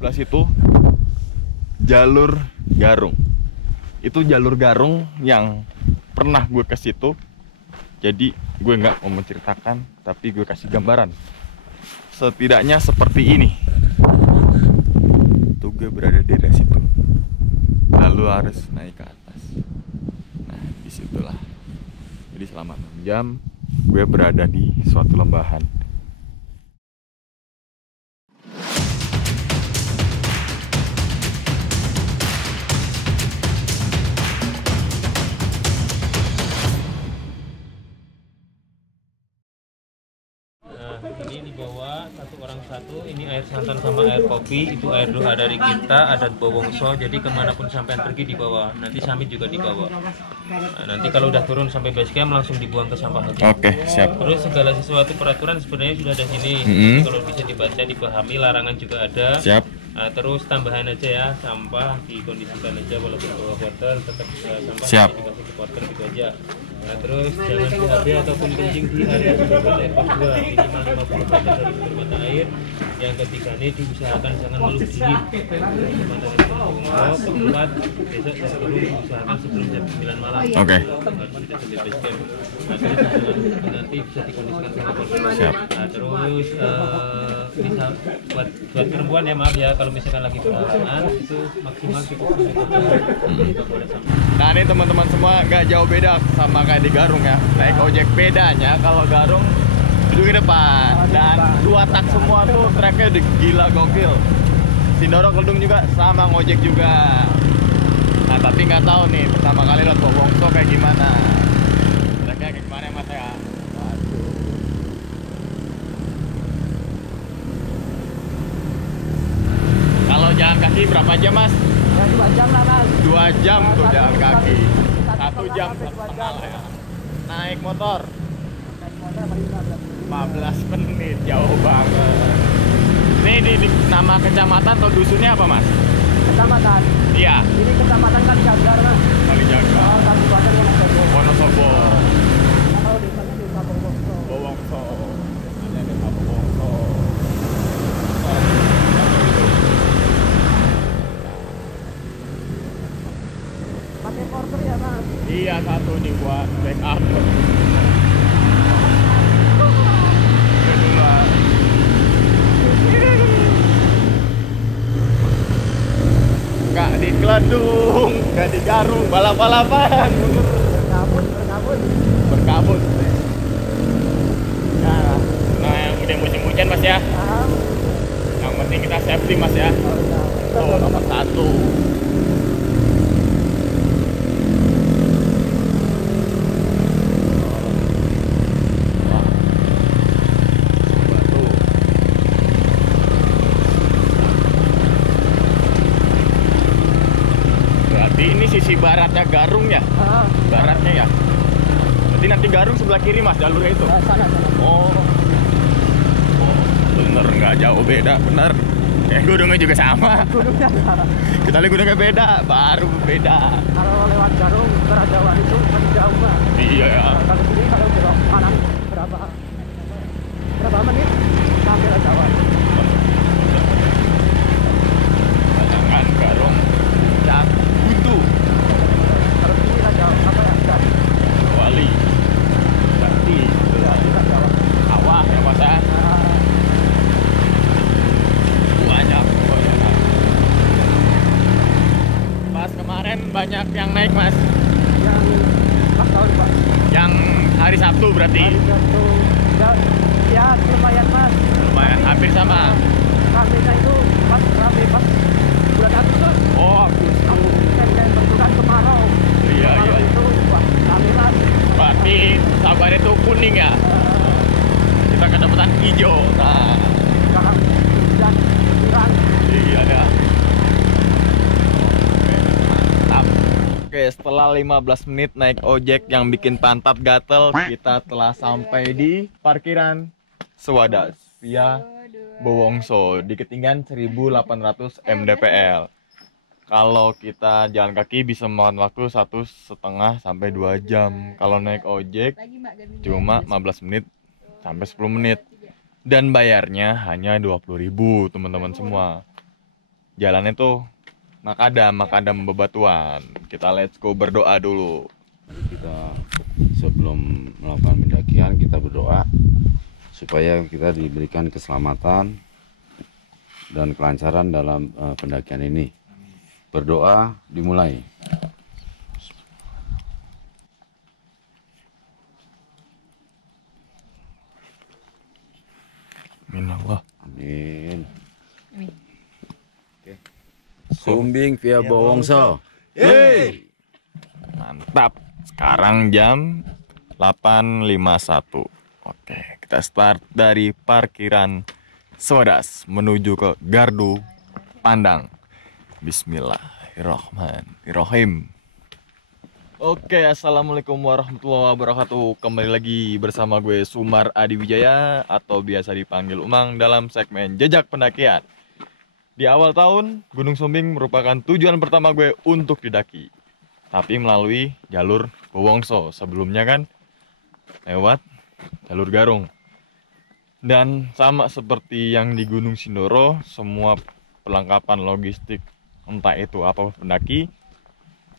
sebelah situ jalur Garung. Itu jalur Garung yang pernah gue ke situ. Jadi gue nggak mau menceritakan, tapi gue kasih gambaran. Setidaknya seperti ini. Tuh gue berada di daerah situ. Lalu harus naik ke atas. Nah, disitulah. Jadi selama 6 jam gue berada di suatu lembahan. Ini dibawa satu orang satu, ini air santan sama air kopi, itu air doa dari kita, adat Bowongso, jadi kemanapun sampean pergi dibawa, nanti Samit juga dibawa. Nah, nanti kalau udah turun sampai base camp langsung dibuang ke sampah aja. Oke, siap. Terus segala sesuatu peraturan sebenarnya sudah ada sini, jadi kalau bisa dibaca, dipahami, larangan juga ada. Siap. Nah, terus tambahan aja ya, sampah dikondisikan aja walaupun bawa botol, tetap sampah Siap. dikasih ke porter gitu aja. Nah, terus jangan BAB ataupun kencing di area sumber mata air kelas 2 minimal 50 meter dari sumber mata air. Yang ketiga ini diusahakan jangan melup dingin. Keempat, besok jam turun diusahakan sebelum jam 9 malam. Oke. Harus sudah sampai base camp. Nah, terus nanti bisa dikondisikan sama porter. Siap. Nah, terus bisa buat perempuan ya, maaf ya kalau misalkan lagi berhalangan itu maksimal cukup Nah ini teman-teman semua nggak jauh beda sama kayak di Garung ya. Naik ojek bedanya kalau Garung duduk di depan dan 2 tak semua tuh treknya udah gila gokil. Sindoro Keldung juga sama ngojek juga. Nah tapi nggak tahu nih pertama kali lihat Bowongso kayak gimana. Treknya kayak gimana ya Mas ya? Kalau jalan kaki berapa jam Mas? Ya 2 jam lah Mas. 2 jam tuh jalan kaki. 1 jam sampai 2 jam. setengah ya. Naik motor Naik motor 15 menit, jauh banget. Ini nama kecamatan atau dusunnya apa Mas? Kecamatan. Iya, Ini kecamatan Kalijaga Mas. Kalijaga, Kabupaten Wonosobo. Wonosobo, Kalau desa itu Bowongso. Bowongso. Ada desa Bowongso. Pakai porter ya Mas. Iya, satu nih buat backup. Kedua. Gak di Keledung, gak di Garung, balap-balapan. Berkabut. Nah, yang udah musim hujan Mas ya. Yang penting kita safety Mas ya. Oh, nomor 1. Berarti ini sisi baratnya Garung ya? Baratnya ya? Berarti nanti Garung sebelah kiri Mas jalurnya itu? Sana. Oh, bener nggak jauh beda, bener. Gunungnya juga sama. Gunungnya sana. Kita lihat gunungnya beda, baru beda. Kalau lewat Garung ke Rajawan itu kan jauh Mas. Iya ya. Kalau sini kalau belok kanan berapa menit sampai Rajawan. Jangan Garung, Cak Buntu, Kalau sini Rajawan apa ya? Wali, Sakti, Rajawan. Awah ya Mas ya. Banyak. Oh, ya. Pas kemarin banyak yang naik Mas. Yang pas tahun Pak. Yang hari Sabtu berarti. Hari Sabtu. Ya lumayan Mas. Lumayan, hampir sama. Ramenya itu pas rame pas bulan Agustus. Oh, Agustus. Kayak bentukan kemarau. Iya, Kemarau iya. itu wah rame Mas. Berarti sabar itu kuning ya. Kita kedapatan hijau. Nah, Sekarang hujan kurang. iya dah. Oke, mantap. Oke, setelah 15 menit naik ojek yang bikin pantat gatel, kita telah sampai di parkiran Sewadas via Bowongso di ketinggian 1800 mdpl. Kalau kita jalan kaki bisa memakan waktu 1,5 sampai 2 jam. Kalau naik ojek cuma 15 menit sampai 10 menit. Dan bayarnya hanya 20.000 teman-teman semua. jalannya tuh makadam bebatuan. Kita let's go berdoa dulu. Kita sebelum melakukan pendakian kita berdoa supaya kita diberikan keselamatan dan kelancaran dalam pendakian ini. Berdoa dimulai. Amin Allah. Amin. Oke. Sumbing via Bowongso. Yeay. Mantap. Sekarang jam 8.51. Oke, kita start dari parkiran Sewadas menuju ke Gardu Pandang. Bismillahirrahmanirrahim. Oke, assalamualaikum warahmatullahi wabarakatuh. Kembali lagi bersama gue Sumar Adi Wijaya atau biasa dipanggil Umang dalam segmen Jejak Pendakian. Di awal tahun, Gunung Sumbing merupakan tujuan pertama gue untuk didaki, tapi melalui jalur Bowongso. Sebelumnya kan lewat jalur Garung. Dan sama seperti yang di Gunung Sindoro, semua perlengkapan logistik entah itu apa pendaki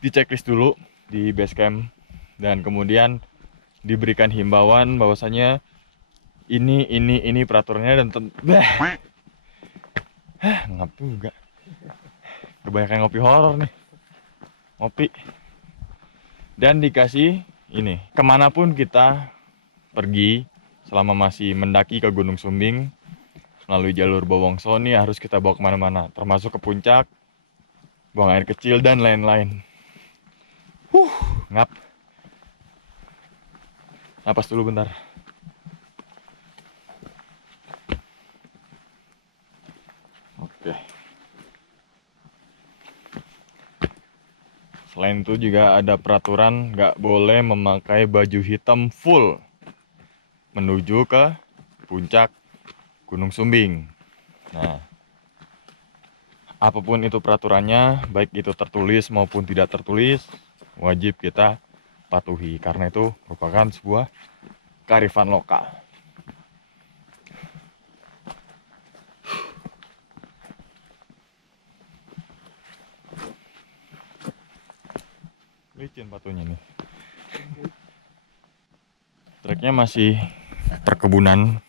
di checklist dulu di base camp, dan kemudian diberikan himbauan bahwasanya ini peraturannya, dan ngap juga. Kebanyakan ngopi horor nih. Ngopi. Dan dikasih ini, kemanapun kita pergi selama masih mendaki ke Gunung Sumbing melalui jalur Bowongso nih harus kita bawa kemana-mana, termasuk ke puncak, buang air kecil dan lain-lain. Ngap. Napas dulu bentar. Oke. Selain itu juga ada peraturan nggak boleh memakai baju hitam full menuju ke puncak Gunung Sumbing. Nah, apapun itu peraturannya, baik itu tertulis maupun tidak tertulis, wajib kita patuhi karena itu merupakan sebuah kearifan lokal. Licin batunya nih. Treknya masih perkebunan,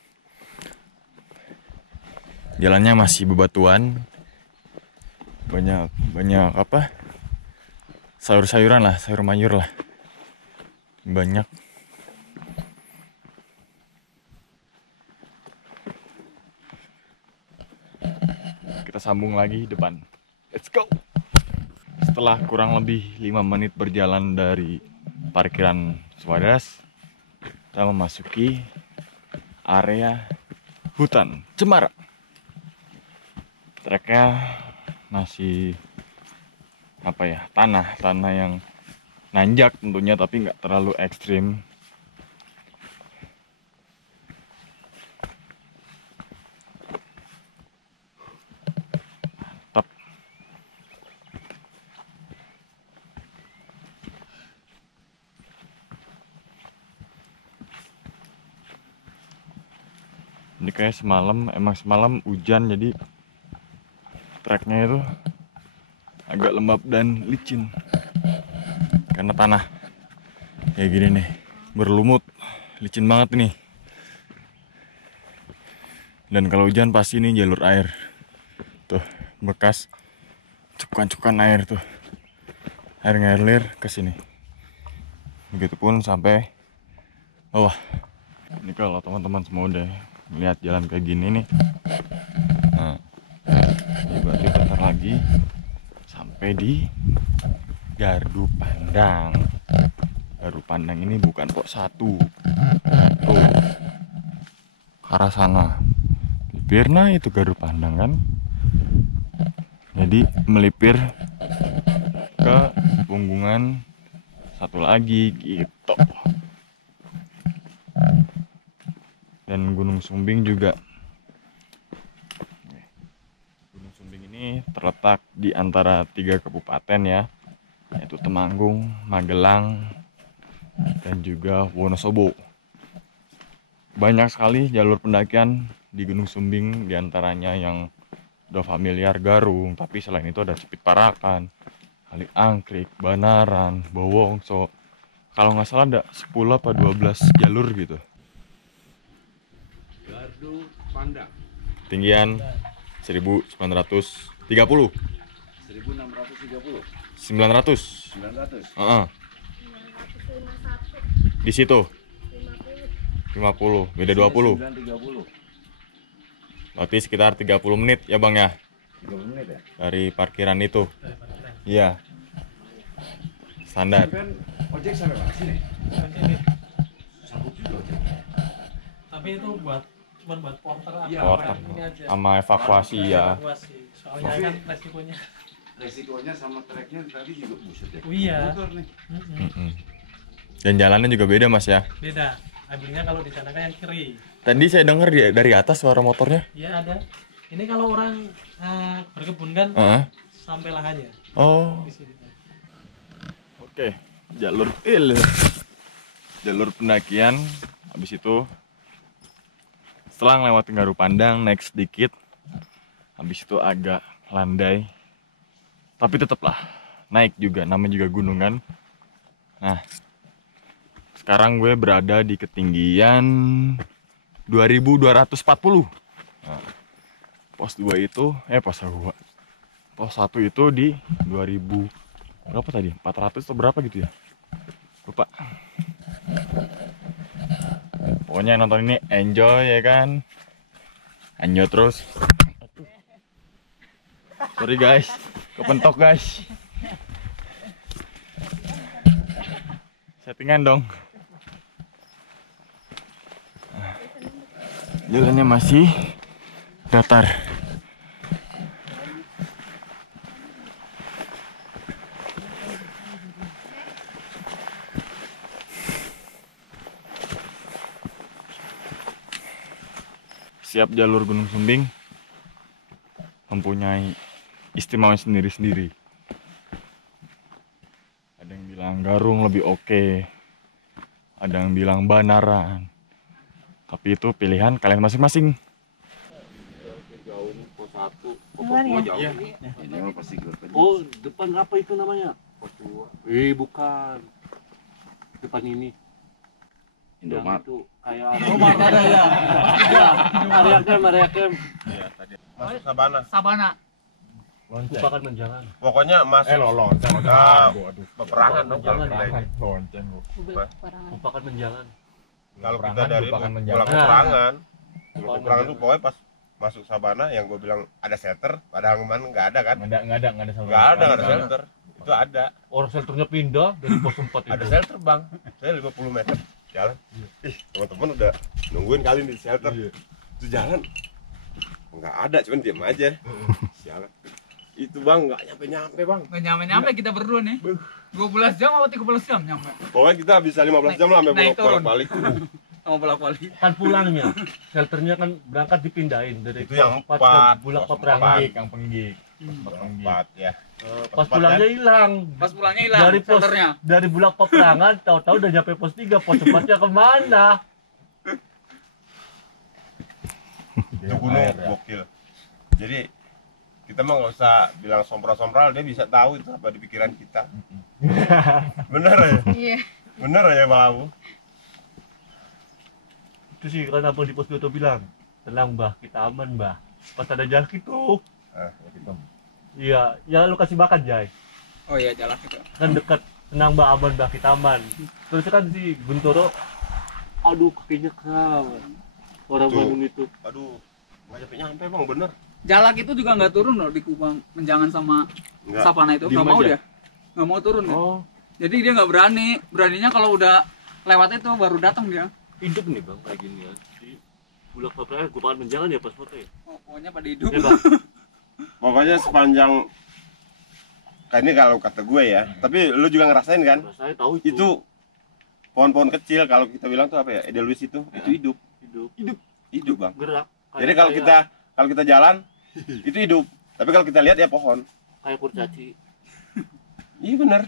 jalannya masih bebatuan, banyak apa, sayur-sayuran lah, sayur mayur lah, banyak. Kita sambung lagi depan, let's go. Setelah kurang lebih 5 menit berjalan dari parkiran Sewadas, kita memasuki area hutan cemara. Treknya masih apa ya, tanah yang nanjak tentunya, tapi nggak terlalu ekstrim. Mantap. Ini kayak semalam hujan, jadi treknya itu agak lembab dan licin karena tanah kayak gini nih, berlumut, licin banget nih. Dan kalau hujan pasti nih jalur air tuh bekas cukan air tuh, air ngalir ke sini. Begitupun sampai bawah. Ini kalau teman-teman semua udah melihat jalan kayak gini nih, nah ini berarti bentar lagi sampai di Gardu Pandang. Gardu Pandang ini bukan pok satu, tuh ke arah sana. Pirna itu Gardu Pandang kan, jadi melipir ke punggungan satu lagi gitu. Dan Gunung Sumbing juga, Gunung Sumbing ini terletak di antara 3 kabupaten ya, yaitu Temanggung, Magelang, dan juga Wonosobo. Banyak sekali jalur pendakian di Gunung Sumbing, diantaranya yang udah familiar Garung, tapi selain itu ada Cepit Parakan, Kali Angkrik, Banaran, Bowongso. Kalau nggak salah ada 10 apa 12 jalur gitu. Gardu Pandang Tinggian 1930. 1630 900. 900 Heeh. Di situ 50, beda 20. 930 Berarti sekitar 30 menit ya Bang ya 30 menit ya. dari parkiran itu. Iya. Standar. Kan ojek sampai mana sini? Sanggup juga ojek. Tapi itu cuman buat porter apa Iya, Porter ini aja. sama evakuasi ya. Evakuasi. Soalnya kan resikonya. Resikonya sama treknya tadi juga buset ya. Iya. Motor nih. Mm-mm. Dan jalannya juga beda Mas ya. Beda. Ambilnya kalau di sana kan yang kiri. Tadi saya dengar dari atas suara motornya. Iya ada. Ini kalau orang berkebun kan Heeh. sampai lahannya Oh. di sini. Oke, jalur pendakian. Habis itu setelah ngelewatin Garu Pandang, naik sedikit. Habis itu agak landai. Tapi tetaplah naik juga, namanya juga gunungan. Nah, sekarang gue berada di ketinggian 2240. Nah, pos 2 itu pos 2. Pos 1 itu di 2000 berapa tadi? 400 atau berapa gitu ya? Lupa. Pokoknya yang nonton ini enjoy ya kan? Enjoy terus. Sorry guys, kepentok guys. Settingan dong. Jalannya masih datar. Siap jalur Gunung Sumbing mempunyai istimewa sendiri-sendiri. Ada yang bilang Garung lebih oke, ada yang bilang Banaran. Tapi itu pilihan kalian masing-masing. Pos 1, Luar ya? ini mah pasti gerpen. Oh, depan apa itu namanya? Bukan. Depan ini. Indomaret. Yang itu kayak ada ya. Iya, Maria Kem. Iya, tadi masuk Sabana. Sabana. Lupakan menjangan. Pokoknya masuk lonceng. peperangan dong kalau kita ini. Lonceng. Lupakan menjangan. Kalau kita Peperangan, dari lupakan pulang menjangan. peperangan. Pulang Lupakan peperangan tuh pokoknya pas masuk Sabana yang gue bilang ada shelter, padahal kemarin nggak ada kan? Nggak ada Nggak ada shelter. Itu ada. Orang shelternya pindah dari pos 4 itu. Ada shelter bang. Saya 50 meter jalan. Ih, teman-teman udah nungguin kali di shelter. Itu jalan nggak ada, cuman diam aja. Sialan. Itu bang nggak nyampe bang. Nggak nyampe-nyampe kita berdua nih. 12 jam atau 13 jam nyampe? Pokoknya kita bisa 15 jam lah sampai Naik turun. bolak-balik. Sama bolak-balik. Kan pulangnya. Shelternya kan berangkat dipindahin dari Itu yang pos 4 empat, ke Bulak pos Peperangan. Yang penggig. Empat ya. Pas pulangnya hilang. Pas pulangnya hilang Dari pos shelternya. dari Bulak Peperangan tahu-tahu udah nyampe pos 3, pos 4-nya kemana? Itu gunung gokil. Jadi kita mah nggak usah bilang sompral-sompral, dia bisa tahu itu apa di pikiran kita. Bener ya? Iya. Bener ya Pak Abu? Itu sih kan abang di pos 2 tuh bilang, tenang Mbah, kita aman Mbah. Pas ada jalan itu, Gitu. iya, ya lu kasih makan Jai. Oh iya jalan itu. Kan dekat, tenang Mbah, aman Mbah, kita aman. Terus kan si Guntoro, aduh kakinya kram. Orang Tuh. Bandung itu. Aduh, nggak nyampe bang, bener. Jalak itu juga nggak turun loh di Kubang Menjangan sama Nggak. Sapana itu, Diem nggak mau aja. dia, nggak mau turun dia. Oh, Jadi dia nggak berani, beraninya kalau udah lewat itu baru datang dia. hidup nih Bang, kayak gini ya. Di Bulak Peperangan, gue pengen menjangan ya pas foto ya. Oh, pokoknya pada hidup. Ya Bang, Pokoknya sepanjang kayak ini kalau kata gue ya, tapi lu juga ngerasain kan? saya tahu itu. Itu pohon-pohon kecil kalau kita bilang tuh apa ya? Edelweiss itu hidup. Hidup bang. Gerak. Jadi kalau kita jalan itu hidup. Tapi kalau kita lihat ya pohon. kayak kurcaci. Iya bener.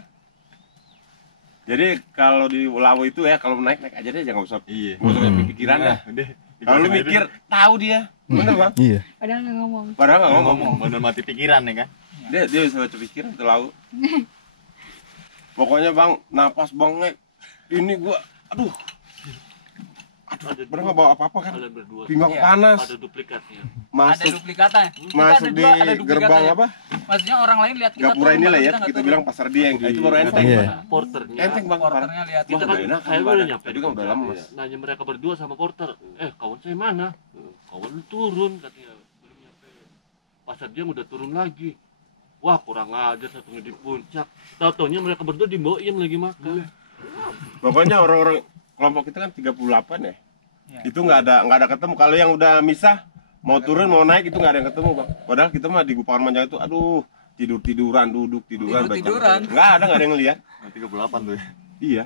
Jadi kalau di Lawu itu ya kalau naik aja deh, jangan usah Iya. nggak usah pikiran dah. Udah Kalau lu mikir, tahu dia. Bener bang? Iya. Padahal nggak ngomong. Padahal nggak ngomong. ngomong bener mati pikiran ya kan. Dia bisa baca pikiran tuh laut. Pokoknya bang, napas bang Nek. Ini gua, aduh, bener nggak bawa apa-apa kan? Kalian berdua. Pinggang Iya. panas, Ada duplikatnya. Ada masuk duplikatnya. Kita masuk ada di dua, ada duplikatnya. gerbang apa? Maksudnya orang lain lihat kita Gapura turun, ini lah baru ya, nggak kita turun. bilang pasar Dieng. Itu baru enteng. Iya. Porternya. Enteng bang, Porternya lihat. Kita Wah, kan udah enak, saya badan. udah nyampe. Tadi kan udah lemes. Nanya mereka berdua sama porter. Kawan saya mana? Kawan lu turun katanya. Belum nyampe. Pasar dia udah turun lagi. Wah kurang ajar satunya di puncak. Tahu-taunya mereka berdua di Boim lagi makan. Pokoknya orang-orang kelompok kita kan 38 ya. Iya. Itu nggak ada ketemu. Kalau yang udah misah, mau turun mau naik itu nggak ada yang ketemu bang. Padahal kita mah di Gupakan Manjang itu, aduh tiduran, duduk tiduran, Tidur-tiduran. nggak ada yang ngeliat. 38 tuh ya. Iya,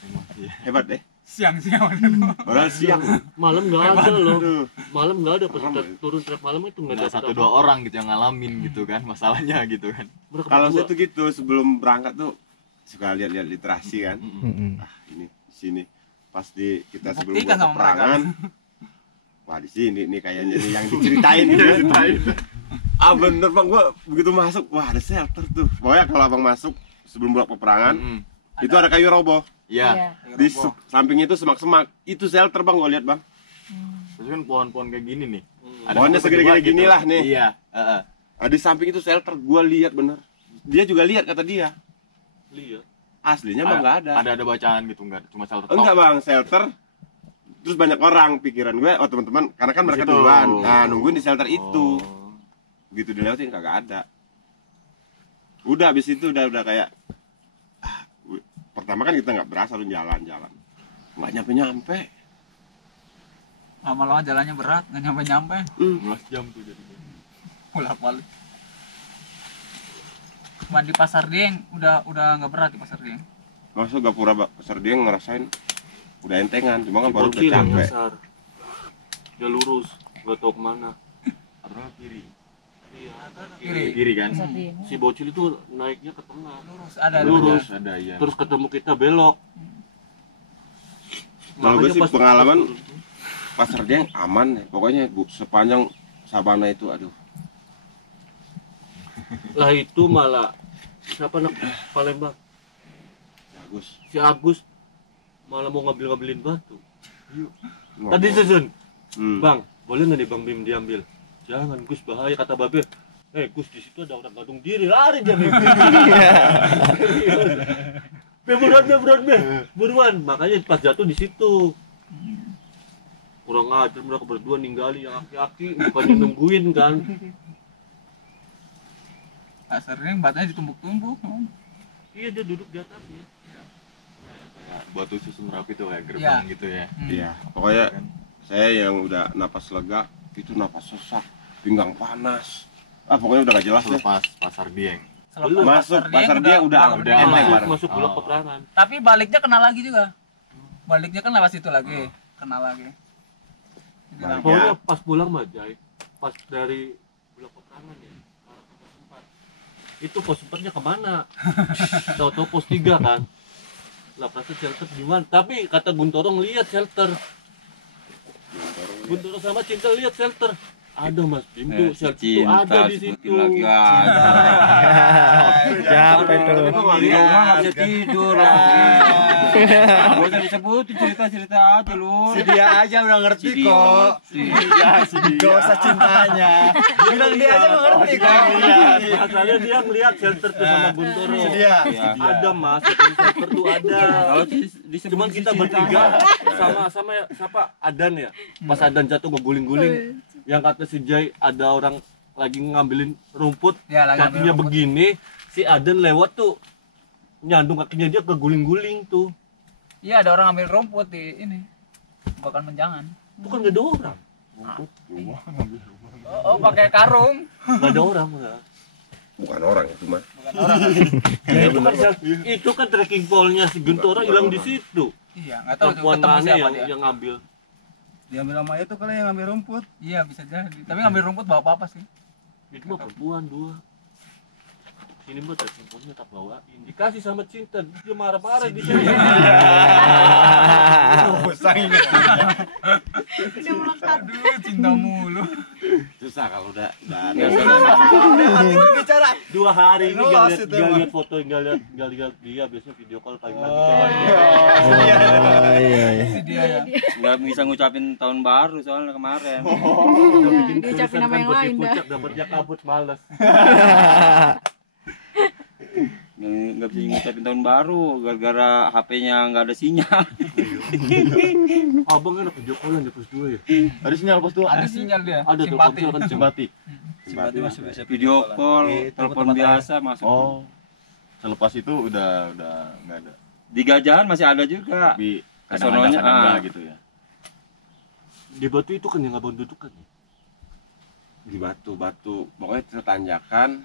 Emang, iya. hebat deh. Siang-siang. Padahal siang. Malam nggak ada loh. Aduh. Malam nggak ada pas kita turun trek malam itu nggak ada. Nggak satu dua orang gitu yang ngalamin gitu kan masalahnya gitu kan. Mereka Kalau saya berdua. tuh gitu sebelum berangkat tuh suka lihat-lihat literasi kan. Mm-mm. Ah ini di sini pas di kita sebelum Buktikan buat sama peperangan. Wah di sini nih kayaknya nih yang diceritain gitu. Ah bener bang, gua begitu masuk, wah ada shelter tuh. Pokoknya kalau abang masuk sebelum buat peperangan, Mm. itu ada kayu roboh. Iya. Di sampingnya itu semak-semak. Itu shelter bang, gua lihat bang. Terus kan pohon-pohon kayak gini nih. Pohonnya satu segede-gede dua gini lah nih. Iya, heeh. Nah, di samping itu shelter, gua lihat bener. Dia juga lihat kata dia. Lihat. Aslinya mah nggak ada. Ada bacaan gitu enggak? Cuma shelter Enggak bang, shelter. Terus banyak orang pikiran gue, oh teman-teman, karena kan mereka Situ. duluan. Nah nungguin di shelter itu. Oh. Begitu dilewatin kagak ada. Udah habis itu udah kayak pertama kan kita nggak berasa lu jalan-jalan. Nggak nyampe-nyampe. Lama-lama jalannya berat, nggak nyampe-nyampe. 12 jam tuh jadi. Bolak-balik. Cuman di Pasar Dieng udah nggak berat di Pasar Dieng. Masuk Gapura Pasar dia ngerasain udah entengan, cuma kan baru udah Bocil yang capek. nyasar. Dia lurus, nggak tahu kemana. Atau kiri. Iya. Kiri. Kiri kan? Si bocil itu naiknya ke tengah. Lurus ada. Lurus. Ada iya. Terus ketemu kita belok. Kalau gue Makanya sih pas- pengalaman pas turun, Pasar dia aman ya. Pokoknya sepanjang Sabana itu aduh. lah itu malah siapa anak Palembang? Bagus. Si Agus malah mau ngambilin batu. Nggak Tadi mau. Susun, Hmm. Bang, boleh nggak nih Bang Bim diambil? Jangan Gus, bahaya kata Babe. Gus di situ ada orang gantung diri, lari dia nih. Buruan, buruan. Makanya pas jatuh di situ. Kurang ajar mereka berdua ninggalin yang aki-aki, bukannya nungguin kan. Pasar Dieng batunya ditumpuk-tumpuk. Iya dia duduk di atasnya. Kayak batu susun rapi tuh kayak gerbang gitu ya. Iya, pokoknya saya yang udah napas lega, itu napas sesak, pinggang panas. Ah pokoknya udah gak jelas deh. Selepas pasar Dieng. Selepas Masuk Pasar Dieng udah udah enteng aman. bareng. Masuk blok peperangan. Tapi baliknya kena lagi juga. Baliknya kan lewat situ lagi, kena lagi. Baliknya. Pokoknya pas pulang mah Jai, pas dari blok peperangan ya, ke arah pos 4. Itu pos 4-nya kemana? Tahu-tahu pos 3 kan. Lah pasti shelter di mana? Tapi kata Guntoro ngeliat shelter. Guntoro sama Cinta lihat shelter. Ada Mas Bim tuh shelter tuh ada di situ. Siapa itu? Di rumah nggak bisa tidur lah. Gak usah disebut cerita-cerita aja lu. Si dia aja udah ngerti kok. Iya, gak usah cintanya. Bilang dia aja udah ngerti kok. Masalahnya dia ngeliat shelter tuh sama Guntoro. Dia. Ada Mas, shelter tuh ada. Kalau disebut Cuman kita bertiga sama siapa Adan ya. Pas Adan jatuh ngeguling-guling. Yang kata si Jai ada orang lagi ngambilin rumput, Ya, lagi kakinya ngambil rumput. begini, si Adan lewat tuh nyandung kakinya dia keguling-guling tuh. Iya ada orang ambil rumput di ini. Bukan menjangan. Itu kan gak ada orang. Oh, pakai karung. Gak ada orang enggak. Bukan orang itu mah. Bukan orang. Itu kan trekking pole-nya si Guntoro hilang di situ. Iya, enggak tahu tuh Perempuan ketemu mana siapa dia. yang ngambil? diambil sama itu kali yang ngambil rumput. Iya, bisa jadi. Tapi ngambil rumput bawa apa sih? Itu mah perempuan dua. sini mah teleponnya tak bawain. Dikasih sama Cinta, dia marah-marah di sini. Usang inget. Udah melekat. Aduh, cinta mulu. Susah kalau udah Hati berbicara. 2 hari ini Lolos nggak itu emang. lihat foto, nggak lihat dia, biasanya video call pagi-pagi. Si dia ya. Nggak bisa ngucapin tahun baru soalnya kemarin. Dia ucapin nama yang lain dah. Dapatnya kabut males. Nggak bisa ngucapin tahun baru gara-gara HP-nya nggak ada sinyal. Abang enak video callan di pos 2 ya. Ada sinyal pos 2. Ada sinyal dia. Ada tuh Simpati. ponsel kan Simpati. Simpati masuk bisa Video call, Itu telepon tempat biasa masuk. Oh. Selepas itu udah enggak ada. Di Gajahan masih ada juga. Tapi Kesononya, kadang-kadang enggak ah. gitu ya. Di Batu itu kan yang abang dudukan ya. di batu pokoknya tertanjakan.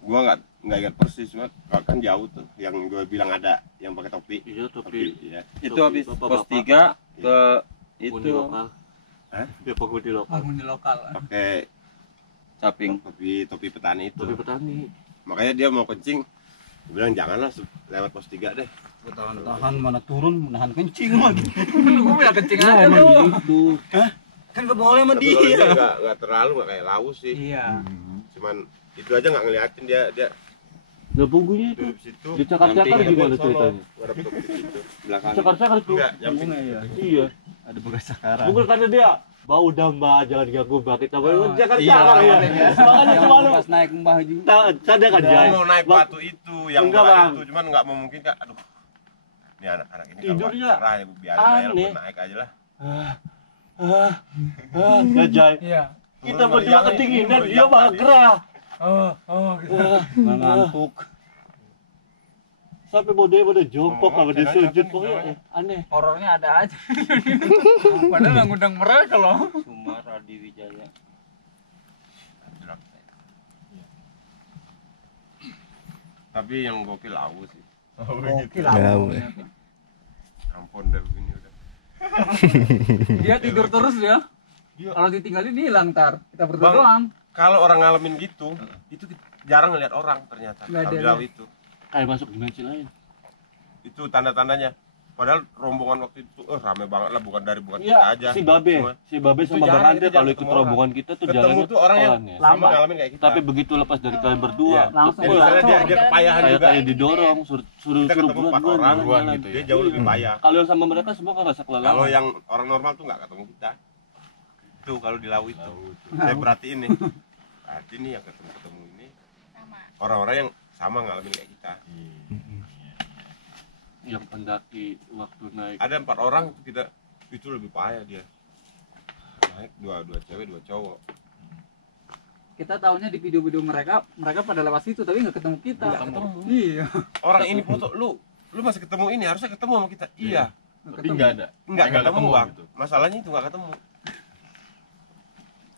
Gua nggak ingat persis, cuma kan jauh tuh. Yang gue bilang ada yang pakai topi. Iya topi. Ya. Itu Topi habis bapak-bapak. pos 3 ke Penghuni itu lokal. Hah? Dia penghuni lokal. Penghuni lokal. Pakai Caping. topi petani itu. Topi petani. Makanya dia mau kencing. Gue bilang janganlah lewat pos 3 deh. tahan mana turun menahan kencing lagi. Lu gue ya kencing aja lu. Itu. Kan gak boleh sama Tapi kalau dia dia. nggak terlalu nggak kayak laus sih. Iya. Cuman itu aja nggak ngeliatin dia Nah punggungnya itu. duduk di situ. Di cakar-cakar gimana ceritanya? Gua dapet topi di situ. Belakang. Cakar-cakar tuh. Enggak, nyamping. Iya. Ada bekas cakaran. Mungkin karena dia bau damba jangan ganggu bakit apa cakar-cakar Iya, ya. Makanya Yang selalu pas naik mbah juga. sadar kan Dia Jay? mau naik batu itu yang Enggak, berat Bang. itu, cuman nggak memungkinkan. Aduh. Ini anak-anak ini Tidurnya kalau cerah ya biarin aja lah, aneh. gua naik aja lah. Ya Jay. Iya. Kita berdua kedinginan, dia malah gerah. Gitu. Ngantuk. Sampai mau dia jongkok sama dia jangan, sujud jangan, pokoknya jangan. aneh. Horornya ada aja. Padahal nggak ngundang mereka loh. Sumar Adi Wijaya. Tapi yang gokil lawu sih. Gokil Ampun deh begini udah. Dia tidur terus ya. Kalau ditinggalin hilang ntar. Kita berdua Bang. doang. Kalau orang ngalamin gitu, itu jarang ngeliat orang ternyata. Nggak ada, Kalau di laut itu. Kayak masuk dimensi lain. Itu tanda-tandanya. Padahal rombongan waktu itu rame banget lah, bukan kita Iya, aja. si Babe Semua. sama jarang, Bang itu Andre jarang kalau ikut ketemu rombongan kita tuh Ketemu jalannya tuh orang yang pelan ya. sama ngalamin kayak kita. Tapi begitu lepas dari kalian berdua, Langsung Jadi misalnya dia kepayahan juga. kayak didorong, suruh Kita ketemu buruan 4 orang jalan. gitu ya. Dia jauh lebih payah. Kalau yang sama mereka semua kan rasa kelelahan. Kalau yang orang normal tuh nggak ketemu kita. Itu kalau di laut itu. Saya perhatiin nih. Berarti nih yang ketemu ini orang-orang yang sama ngalamin kayak kita. yang pendaki waktu naik Ada 4 orang kita itu lebih payah dia. Naik dua cewek 2 cowok. Kita tahunya di video-video mereka pada lewat situ tapi nggak ketemu kita. Nggak ketemu. Iya. Orang ini foto lu masih ketemu ini, harusnya ketemu sama kita. Iya. Tapi enggak ada. Nggak Nggak ketemu, ketemu Bang. gitu. Masalahnya itu nggak ketemu.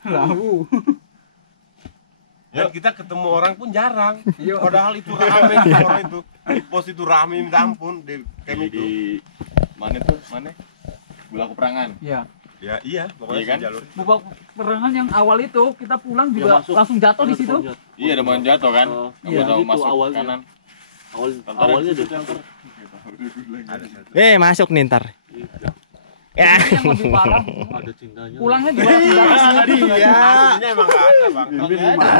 Lalu. Dan kita ketemu orang pun jarang. Iya. Padahal itu rame tuh orang itu. Di pos itu rame minta ampun di camp itu. Di mana tuh? Mana? Bulaku Perangan. Iya. Ya iya, pokoknya Iya kan? jalur. Bubak perangan yang awal itu kita pulang juga masuk. langsung jatuh di situ. Iya, ada mau jatuh kan? Iya, Kamu tahu gitu masuk awalnya. kanan. Awalnya dari Ada satu. Masuk nih ntar. Ya. Yang lebih parah ada cintanya. pulangnya juga langsung jatuh. Iya. Aslinya emang nggak ada, Bang.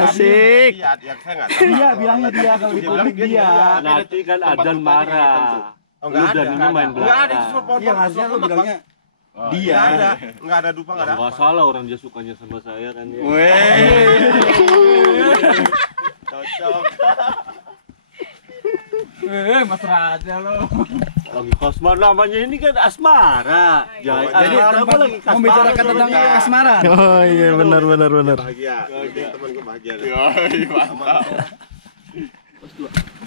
Asik. Iya, yang saya nggak tahu. Iya, bilangnya dia kalau di publik dia. Nanti kan Adan marah. Oh, Lu nggak dan ada. ini main Nggak ada itu belakang. semua pohon. Iya, harusnya lu bilangnya dia. Nggak ada. Nggak ada dupa, nggak ada. Nggak salah orang dia sukanya sama saya kan ya. Cocok. Mas Raja lo. Lagi kosmar namanya ini kan asmara. Jadi Jadi apa lagi kasmara? Membicarakan tentang asmara. Oh iya benar. Bahagia. Temen gue bahagia. deh.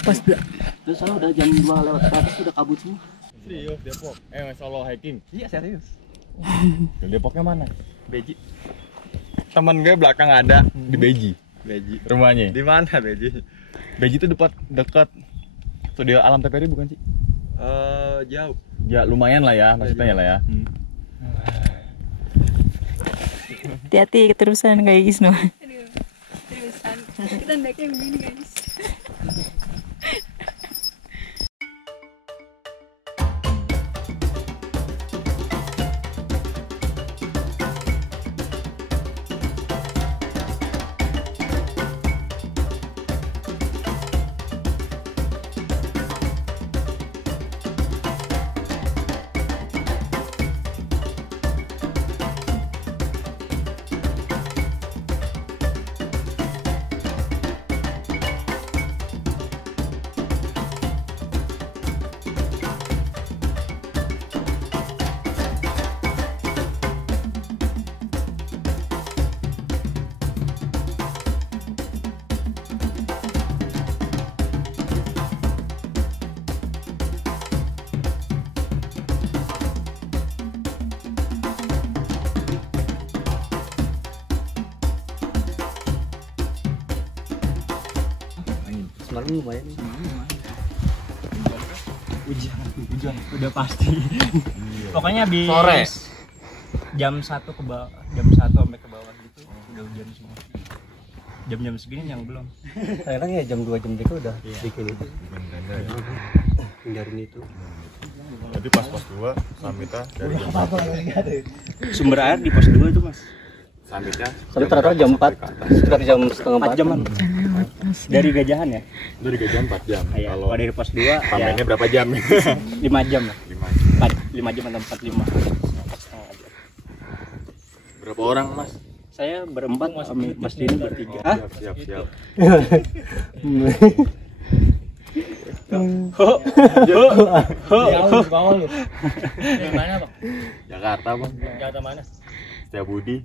Pas dah. Terus saya udah jam 2 lewat atas udah kabut semua. Serius Depok. Solo hiking. Iya, serius. Di Depoknya mana? Beji. Temen gue belakang ada di Beji. Beji. Rumahnya. Di mana Beji? Beji itu dekat studio Alam TPRI bukan sih? Jauh. Ya lumayan lah ya, maksudnya lah ya. Hati-hati keterusan guys no. Aduh, terusan. Kita ndaknya begini guys. Semalam lumayan. Hujan udah pasti. Pokoknya habis Sore. jam 1 ke bawah, jam 1 sampai ke bawah gitu udah hujan semua. Jam-jam segini yang belum. Sekarang ya jam 2 jam 3 udah bikin itu. Hindarin itu. Jadi pas pos 2 Samita dari jam 1. Sumber air di pos 2 itu, Mas. Samitnya Sampai rata-rata jam 4, sekitar jam setengah 4 jaman. Dari Gajahan ya? dari gajian 4 jam. Iya, Kalau kalau dari pos 2 ya pamennya berapa jam? 5 jam lah. 5 jam atau 45. Berapa orang, Mas? Saya berempat, Mas Dini bertiga. Hah? Siap. Jakarta, Bang. Jakarta mana? Setiabudi.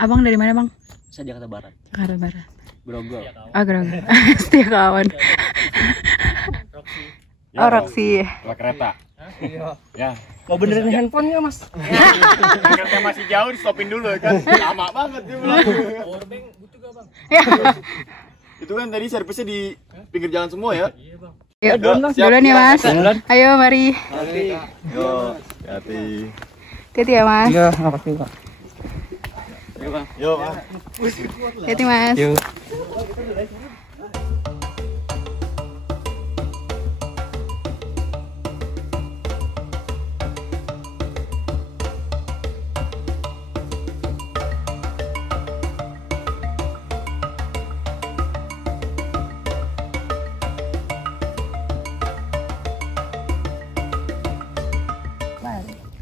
Abang dari mana bang? Saya Jakarta Barat. Jakarta Barat. Grogol. Oh Grogol. Setia kawan. Oh Roxy. Lah kereta. Ya. Mau benerin handphonenya, Mas? Kereta masih jauh, di stopin dulu kan. Lama banget dia bilang. Powerbank butuh gak, Bang? Ya. Itu kan tadi servisnya di pinggir jalan semua ya? Yuk, Siap. duluan ya mas. Ayo mari. Yo, hati. Hati ya mas. Iya, makasih, Pak. Yo, Bang. Hati mas.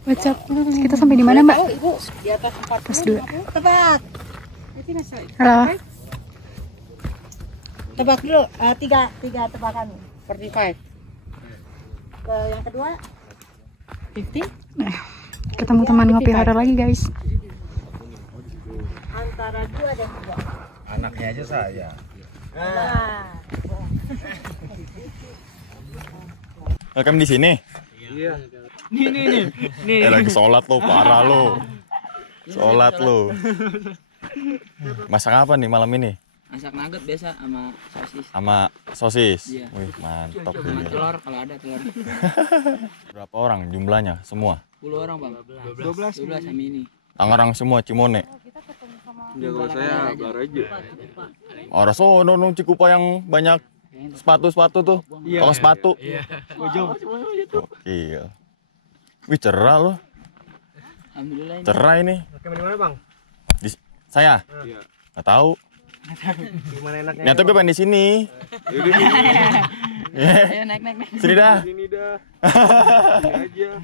What's up? Kita sampai di mana, Mbak? Di atas 40. Pos 2. Tebak. Halo. Tebak dulu. Tiga tebakan. 45. Yang kedua 50. Ketemu teman ngopi horor lagi, guys. Antara 2 dan 3. Anaknya aja saya. Nah. Rekam di sini. Iya. Nih. Lagi sholat lo, parah lo. Sholat lo. Masak apa nih malam ini? Masak nugget biasa sama sosis. Sama sosis. Iya. Wih, mantap. Sama Ini. telur kalau ada telur. Berapa orang jumlahnya semua? 10 orang, Bang. 12 sama ini. Tangerang semua, Cimone. Ya kalau saya bar aja. Orang sono dong Cikupa yang banyak sepatu tuh. Toko sepatu. Iya. Wih, cerah loh. Alhamdulillah ini. Cerah ini. Oke, di mana, Bang? Saya? Iya. Nggak tahu. Gimana enaknya? Nyata gue pengen di sini. Ayo naik. Sini dah. Sini dah. Sini aja.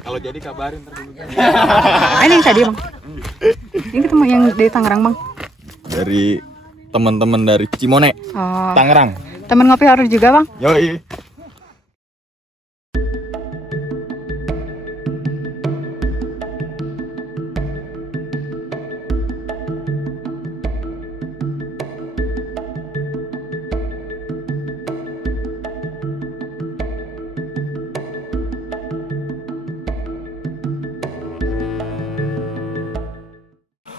Kalau jadi kabarin ntar dulu. Ini yang tadi, Bang. Ini ketemu yang dari Tangerang, Bang. Dari teman-teman dari Cimone, Oh. Tangerang. Temen ngopi horor juga, Bang. Yoi.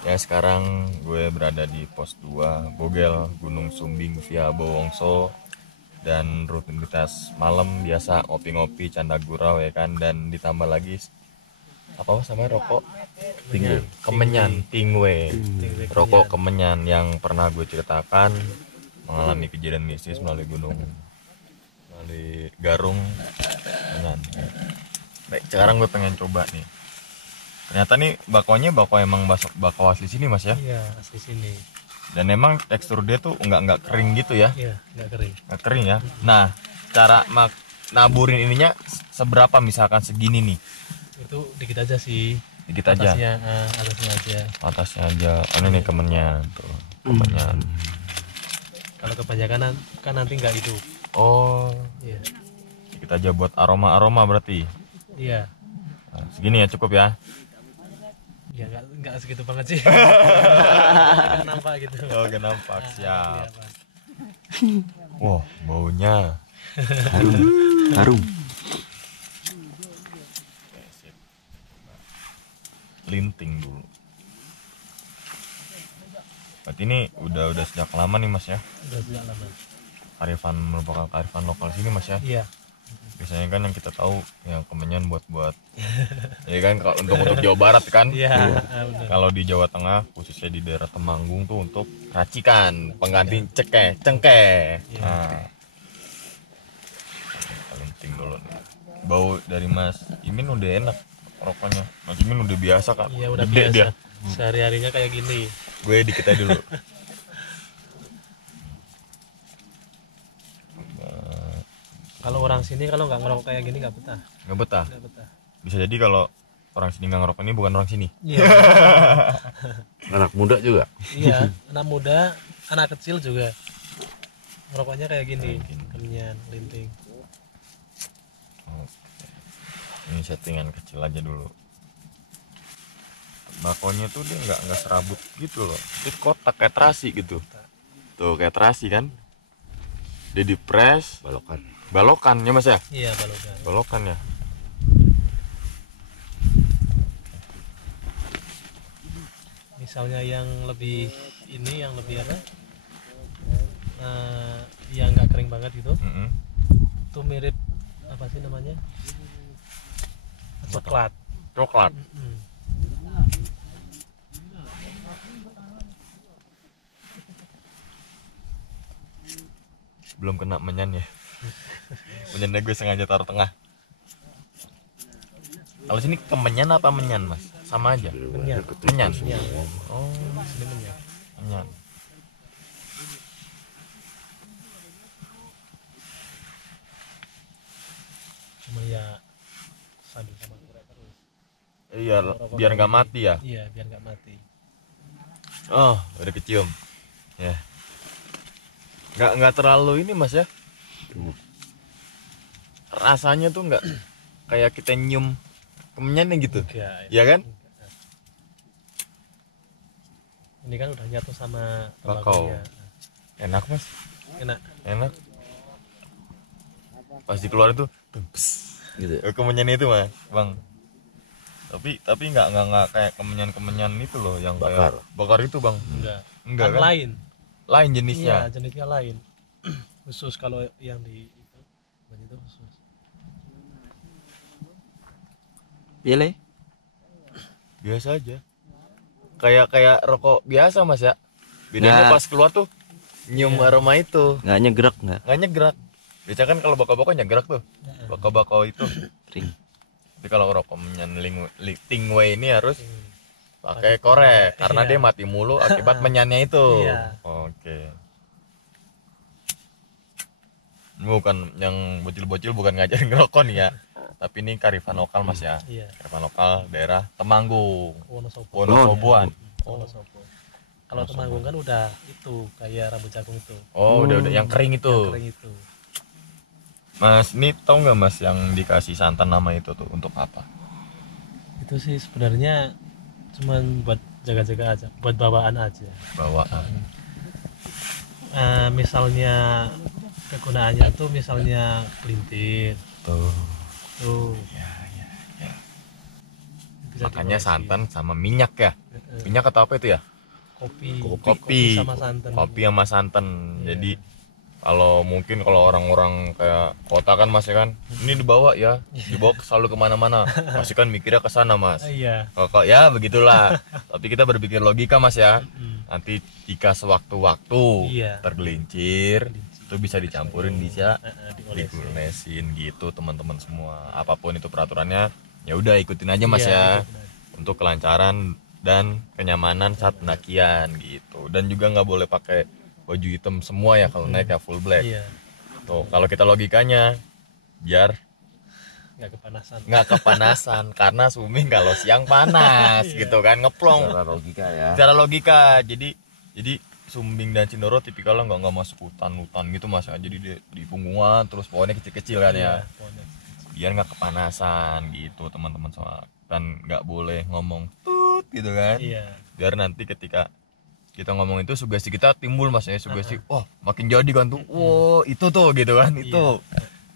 Ya, sekarang gue berada di pos 2 Bogel Gunung Sumbing via Bowongso, dan rutinitas malam biasa ngopi-ngopi, canda gurau ya kan, dan ditambah lagi apa sama rokok kemenyan tingwe, rokok kemenyan yang pernah gue ceritakan mengalami kejadian mistis melalui Garung. Baik, sekarang gue pengen coba nih. Ternyata nih bakaunya emang bakau asli sini mas ya? Iya, asli sini. Dan emang tekstur dia tuh nggak kering gitu ya? Iya, nggak kering. Nggak kering ya. Nah, cara naburin ininya seberapa misalkan segini nih? Itu dikit aja sih. Dikit aja. Atasnya aja. Atasnya aja. Ini nih kemenyan tuh. Kemenyan. Kalau kebanyakan kan nanti nggak hidup. Oh. Iya. Dikit aja buat aroma berarti. Iya. Nah, segini ya cukup ya. Ya nggak segitu banget sih. Nggak nampak gitu. Oh, nggak nampak. Siap. Wah, baunya Harum. linting dulu. Berarti ini udah sejak lama nih mas ya? Udah sejak lama. Merupakan kearifan lokal sini mas ya? Iya. Biasanya kan yang kita tahu yang kemenyan buat ya kan untuk Jawa Barat kan? Iya. Kalau di Jawa Tengah khususnya di daerah Temanggung tuh untuk racikan pengganti cengkeh. Nah, linting dulu nih. Bau dari Mas Imin udah enak rokoknya. Mas Imin udah biasa kan? Iya udah Gede biasa. Dia. Sehari-harinya kayak gini. Gue dikit aja dulu. Kalau orang sini kalau nggak ngerokok kayak gini nggak betah. Nggak betah. Bisa jadi kalau orang sini nggak ngerokok ini bukan orang sini. Iya. Anak muda juga. Iya, anak muda, anak kecil juga. Ngerokoknya kayak gini, kemenyan, linting. Oke. Ini settingan kecil aja dulu. Bakonya tuh dia nggak serabut gitu loh. Dia kotak kayak terasi gitu. Tuh kayak terasi kan. Dia dipres. Balokan ya mas ya? Iya balokan. Balokan ya. Misalnya yang lebih apa? Yang nggak kering banget gitu. Itu mirip apa sih namanya? Coklat. Coklat. Belum kena menyan ya. Menyannya gue sengaja taruh tengah. Kalau sini kemenyan apa menyan mas? Sama aja. Menyan. Oh, sini menyan. Menyan. Cuma ya sambil sama kurang terus. Iya, biar nggak mati ya. Iya, biar nggak mati. Oh, udah kecium. Ya. Nggak terlalu ini mas ya. Rasanya tuh nggak kayak kita nyium kemenyannya gitu. Ya kan? Ini kan udah nyatu sama bakau. Enak mas. Enak. Pas dikeluarin tuh gitu. Kemenyan itu mas, bang. Tapi nggak kayak kemenyan itu loh yang bakar itu bang. Enggak kan? Lain jenisnya. Iya, jenisnya lain. Khusus kalau yang di itu khusus. Iya Biasa aja. Kayak rokok biasa mas ya. Bedanya pas keluar tuh nyium aroma itu. Nggak nyegrak. Biasanya kan kalau bakau-bakau nyegrak tuh. Bakau-bakau itu ring. Tapi kalau rokok menyan Tingwei ini harus pakai korek karena dia mati mulu akibat menyannya itu. Oke. Bukan yang bocil-bocil bukan ngajarin ngerokok nih ya. Tapi ini kearifan lokal mas ya. Kearifan lokal daerah Temanggung. Wonosoboan. Kalau Temanggung kan udah itu kayak rambut jagung itu. Oh, udah yang kering itu. Mas, ini tau nggak mas yang dikasih santan nama itu tuh untuk apa? Itu sih sebenarnya cuman buat jaga-jaga aja, buat bawaan aja. Bawaan. Misalnya kegunaannya tuh misalnya pelintir. Tuh. Ya. Makanya santan sama minyak ya. Minyak atau apa itu ya? Kopi sama santan. Kopi sama santan. Jadi kalau mungkin kalau orang-orang kayak kota kan mas ya kan, ini dibawa ya, dibawa selalu kemana-mana, pasti kan mikirnya ke sana mas. Iya. Kok ya begitulah. Tapi kita berpikir logika mas ya. Nanti jika sewaktu-waktu Iya. tergelincir itu bisa dicampurin, bisa diolesin. digunesin gitu teman-teman semua. Apapun itu peraturannya, ya udah ikutin aja Mas Iya, ya. ikutin aja. Untuk kelancaran dan kenyamanan saat pendakian gitu. Dan juga nggak boleh pakai baju hitam semua ya kalau naik ya full black. Iya. Tuh, kalau kita logikanya biar Nggak kepanasan karena swimming kalau siang panas gitu kan, ngeplong. Secara logika ya. Secara logika, jadi Sumbing dan Cindoro tipikalnya nggak masuk hutan gitu Mas. Jadi di punggungan terus pohonnya kecil-kecil kan ya. Biar nggak kepanasan gitu teman-teman semua. Dan nggak boleh ngomong tut gitu kan. Iya. Biar nanti ketika kita ngomong itu sugesti kita timbul Mas ya, sugesti wah makin jadi kan tuh. Wow, itu tuh gitu kan, itu.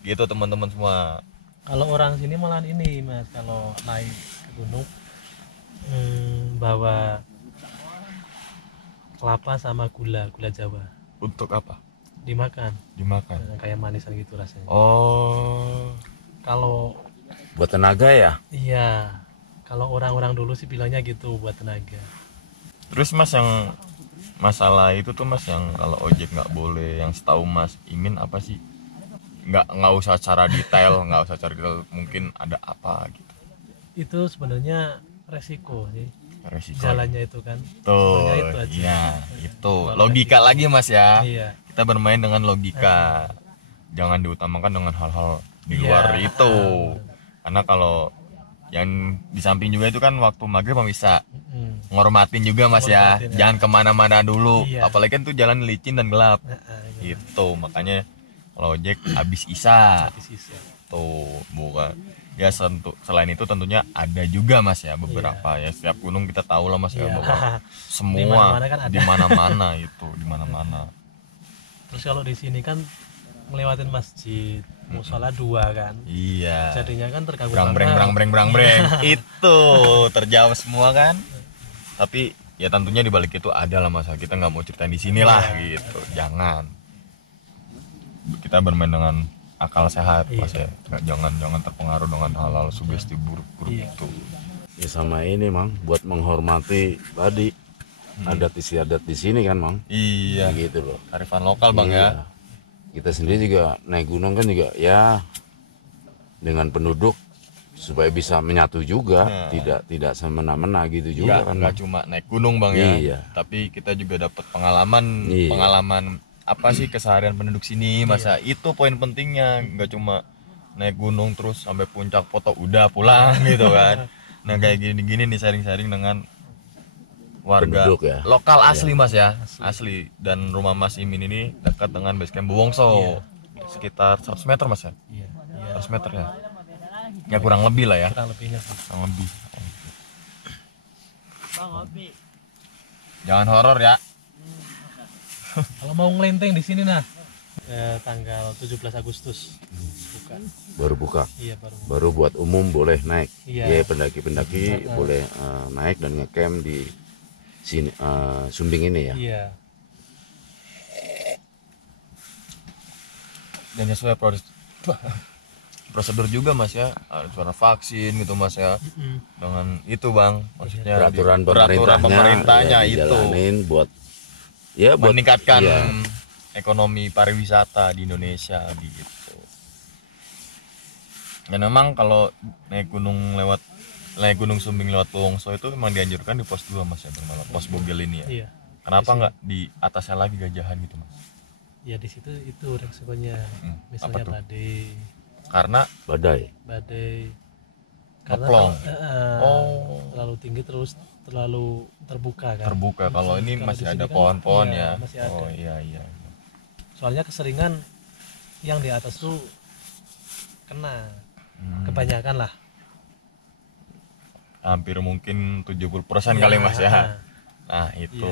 Gitu teman-teman semua. Kalau orang sini malah ini Mas, kalau naik ke gunung bawa kelapa sama gula Jawa. Untuk apa? Dimakan. Kayak manisan gitu rasanya. Oh. Kalau buat tenaga ya? Iya. Kalau orang-orang dulu sih bilangnya gitu, buat tenaga. Terus Mas, yang masalah itu tuh Mas, yang kalau ojek nggak boleh, yang setahu Mas Imin apa sih? Nggak usah secara detail, mungkin ada apa gitu. Itu sebenarnya resiko sih. Resiko. Jalannya itu kan. Tuh, Itu aja. iya, itu logika lagi Mas ya. Iya. Kita bermain dengan logika. Jangan diutamakan dengan hal-hal di luar itu. Karena kalau yang di samping juga itu kan waktu maghrib bisa ngormatin juga Mas ya. Jangan kemana-mana dulu. Iya. Apalagi kan tuh jalan licin dan gelap. Itu makanya kalau ojek habis isya. Tuh, bukan. Ya selain itu tentunya ada juga Mas ya beberapa ya, setiap gunung kita tahu lah Mas ya bahwa semua di mana-mana itu di mana-mana. Terus kalau di sini kan ngelewatin masjid, musola 2 kan. Iya. Jadinya kan terganggu brang-breng. Itu terjawab semua kan. Tapi ya tentunya di balik itu ada lah Mas, kita nggak mau ceritain di sini lah gitu. Jangan. Kita bermain dengan akal sehat Mas ya. Jangan terpengaruh dengan hal-hal sugesti buruk-buruk itu. Ya sama ini Mang, buat menghormati tadi adat istiadat di sini kan Mang. Iya. Gitu loh. Kearifan lokal Bang ya. Kita sendiri juga naik gunung kan juga ya dengan penduduk supaya bisa menyatu juga, tidak semena-mena gitu juga kan. Nggak cuma naik gunung Bang ya. Iya. Tapi kita juga dapat pengalaman apa sih keseharian penduduk sini Masa itu poin pentingnya, nggak cuma naik gunung terus sampai puncak foto udah pulang gitu kan. Nah kayak gini nih sharing-sharing dengan warga penduduk ya. Lokal asli Mas ya, asli. Dan rumah Mas Imin ini dekat dengan base camp Bowongso, sekitar 100 meter Mas ya. 100 meter ya. Ya kurang lebih lah ya. Kurang lebihnya sih. Kurang lebih. Jangan horor ya. Kalau mau ngelenteng di sini tanggal 17 Agustus buka. Baru buka. Iya, baru buat umum boleh naik. Iya. Ya pendaki-pendaki boleh naik dan ngecamp di sini Sumbing ini ya. Iya. Dan sesuai prosedur juga Mas ya, suara vaksin gitu Mas ya. Dengan itu Bang, maksudnya peraturan pemerintahnya ya, itu buat meningkatkan ekonomi pariwisata di Indonesia gitu. Dan memang kalau naik gunung Sumbing lewat Bowongso itu memang dianjurkan di pos 2 Mas ya, bermalam pos Bogel ini ya. Iya. Kenapa nggak di atasnya lagi Gajahan gitu Mas? Ya di situ itu resikonya. Misalnya badai. Karena badai. Karena terlalu tinggi terus terlalu terbuka kan. Terbuka. Kalau ini masih ada pohon-pohon ya. Masih ada. Oh iya. Soalnya keseringan yang di atas tuh kena. Kebanyakan lah. Hampir mungkin 70% kali Mas ya. Nah, itu.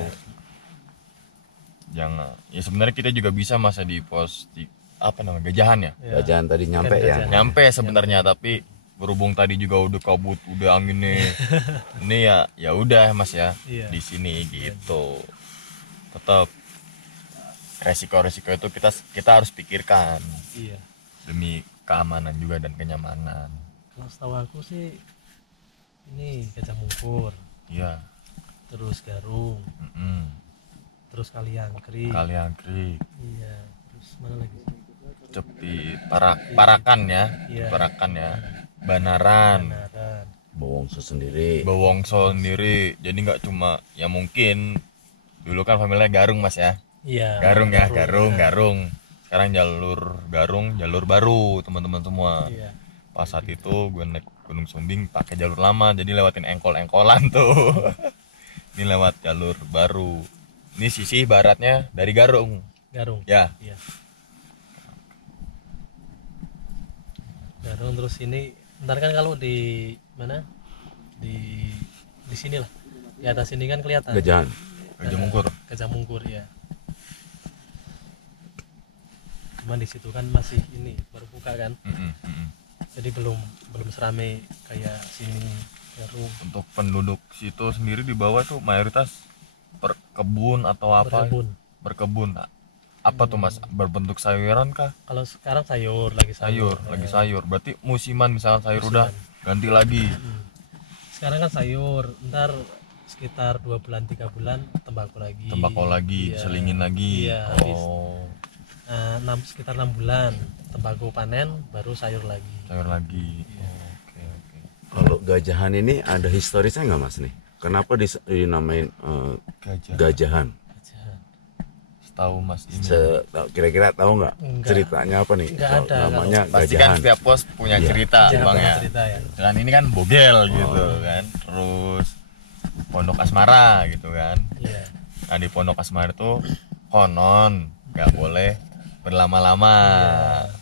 Jangan. Ya sebenarnya kita juga bisa Mas di pos Gajahan ya. Gajahan tadi nyampe ya. Nyampe sebenarnya tapi berhubung tadi juga udah kabut, udah angin nih. Ini ya udah Mas ya. Di sini gitu. Tetap resiko-resiko itu kita harus pikirkan. Iya. Demi keamanan juga dan kenyamanan. Kalau setahu aku sih ini Gajah Mungkur. Iya. Terus Garung. terus Kaliangkrik. Iya, terus mana lagi? Cepi, Parakan ya. Iya. Parakan ya. Banaran. Bowongso sendiri. Jadi nggak cuma ya mungkin dulu kan familinya Garung Mas ya. Iya. Garung. Sekarang jalur Garung, jalur baru teman-teman semua. Iya. Pas saat itu gue naik Gunung Sumbing pakai jalur lama, jadi lewatin engkol-engkolan tuh. Ini lewat jalur baru. Ini sisi baratnya dari Garung. Ya. Iya. Garung terus ini, ntar kan kalau di mana? Di sini lah. Di atas ini kan kelihatan. Gajah Mungkur ya. Cuman di situ kan masih ini baru buka kan. Jadi belum seramai kayak sini Garung. Untuk penduduk situ sendiri di bawah tuh mayoritas berkebun atau apa? Berkebun. Apa tuh Mas? Berbentuk sayuran kah? Kalau sekarang lagi sayur. Berarti musiman misalnya sayur udah ganti lagi. Sekarang kan sayur, ntar sekitar 2 bulan 3 bulan tembakau lagi. Iya. Selingin lagi. Iya. Sekitar 6 bulan tembakau panen, baru sayur lagi. Iya. Oke. Kalau Gajahan ini ada historisnya nggak Mas nih? Kenapa dinamain Gajahan? Tahu Mas ini. Kira-kira tahu nggak ceritanya apa nih? Namanya pasti Gajahan. Kan setiap pos punya cerita Bang ya. Dan ini kan Bogel gitu kan. Terus Pondok Asmara gitu kan. Iya. Nah di Pondok Asmara itu konon nggak boleh berlama-lama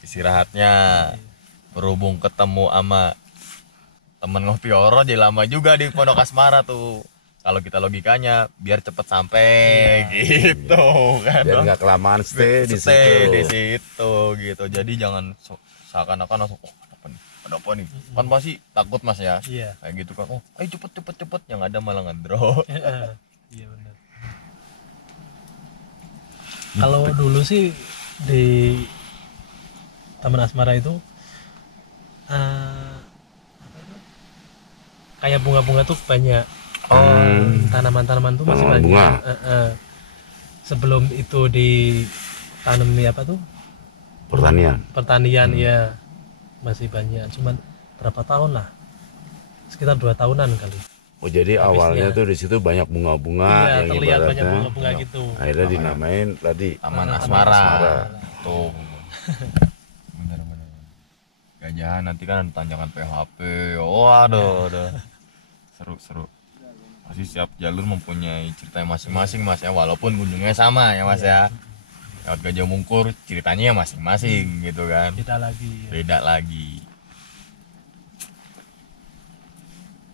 istirahatnya. Berhubung ketemu sama temen ngopi oro jadi lama juga di Pondok Asmara tuh. Kalau kita logikanya biar cepet sampai gitu kan. Biar nggak kelamaan stay di situ gitu. Jadi jangan seakan-akan langsung ada apa nih? Kan pasti takut Mas ya. Iya. Kayak gitu kan. Ayo cepet yang ada malah ngedrop. Iya benar. Kalau dulu sih di Taman Asmara itu kayak bunga-bunga tuh banyak. Tanaman-tanaman tuh masih banyak. Bunga. Sebelum itu ditanami apa tuh? Pertanian ya masih banyak. Cuman berapa tahun lah? Sekitar 2 tahunan kali. Oh jadi awalnya tuh di situ banyak bunga-bunga yang terlihat ibaratnya banyak bunga-bunga gitu. Akhirnya dinamain tadi Taman Asmara. Tuh. Bener. Gajahan nanti kan ada tanjakan PHP. Waduh, seru. Pasti setiap jalur mempunyai cerita masing-masing Mas ya, walaupun ujungnya sama ya Mas ya. Lewat Gajah Mungkur ceritanya masing-masing gitu kan. Beda lagi.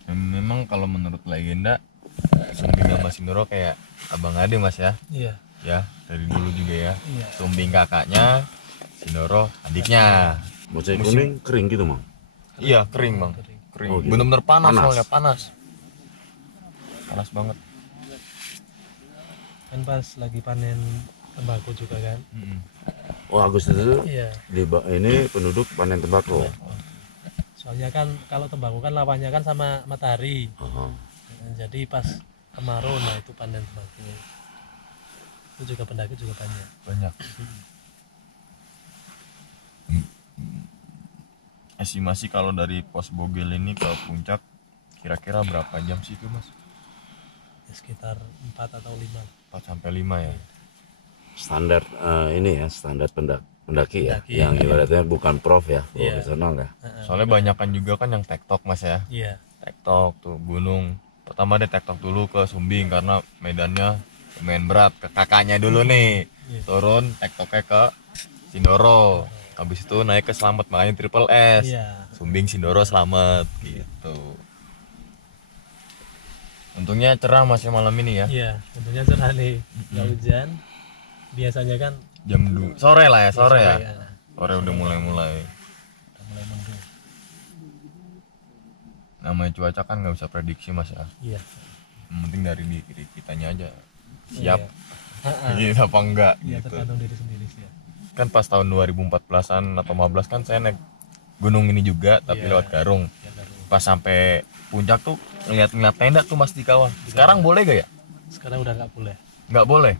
Memang kalau menurut legenda Sumbing sama Sindoro kayak abang ade Mas ya. Iya. Ya dari dulu juga ya. Iya. Sumbing kakaknya, Sindoro adiknya. Bocah kuning kering gitu Mang? Iya kering Bang. Kering. Oh, gitu. Bener-bener panas soalnya panas banget. Kan pas lagi panen tembakau juga kan. Oh Agustus itu iya. Ini penduduk panen tembakau. Soalnya kan kalau tembakau kan lawannya kan sama matahari. Jadi pas kemarau nah itu panen tembakau. Itu juga pendaki juga banyak. Estimasi kalau dari pos Bogel ini ke puncak kira-kira berapa jam sih itu Mas? Ya, sekitar 4 atau 5. 4 sampai 5 ya. Standar ini ya, standar pendaki ya, yang ibaratnya bukan prof ya, profesional ya. Soalnya banyakan juga kan yang tektok Mas ya. Iya. Tektok tuh gunung. Pertama dia tektok dulu ke Sumbing karena medannya lumayan berat. Ke kakaknya dulu nih. Turun tektoknya ke Sindoro. Habis itu naik ke Slamet makanya Triple S. Sumbing Sindoro Slamet gitu. Untungnya cerah Mas ya malam ini ya. Iya, untungnya cerah nih. Nggak hujan. Biasanya kan jam 2 sore lah ya, sore ya. Sore udah mulai mendung. Namanya cuaca kan nggak bisa prediksi Mas ya. Iya. Yang penting dari diri kitanya aja siap. Gitu apa enggak iya, gitu. Tergantung diri sendiri sih ya. Kan pas tahun 2014-an atau 15 kan saya naik gunung ini juga tapi lewat Garung. Pas sampai puncak tuh ngeliat tenda tuh Mas di kawah. Sekarang boleh gak ya? Sekarang udah nggak boleh. Nggak boleh.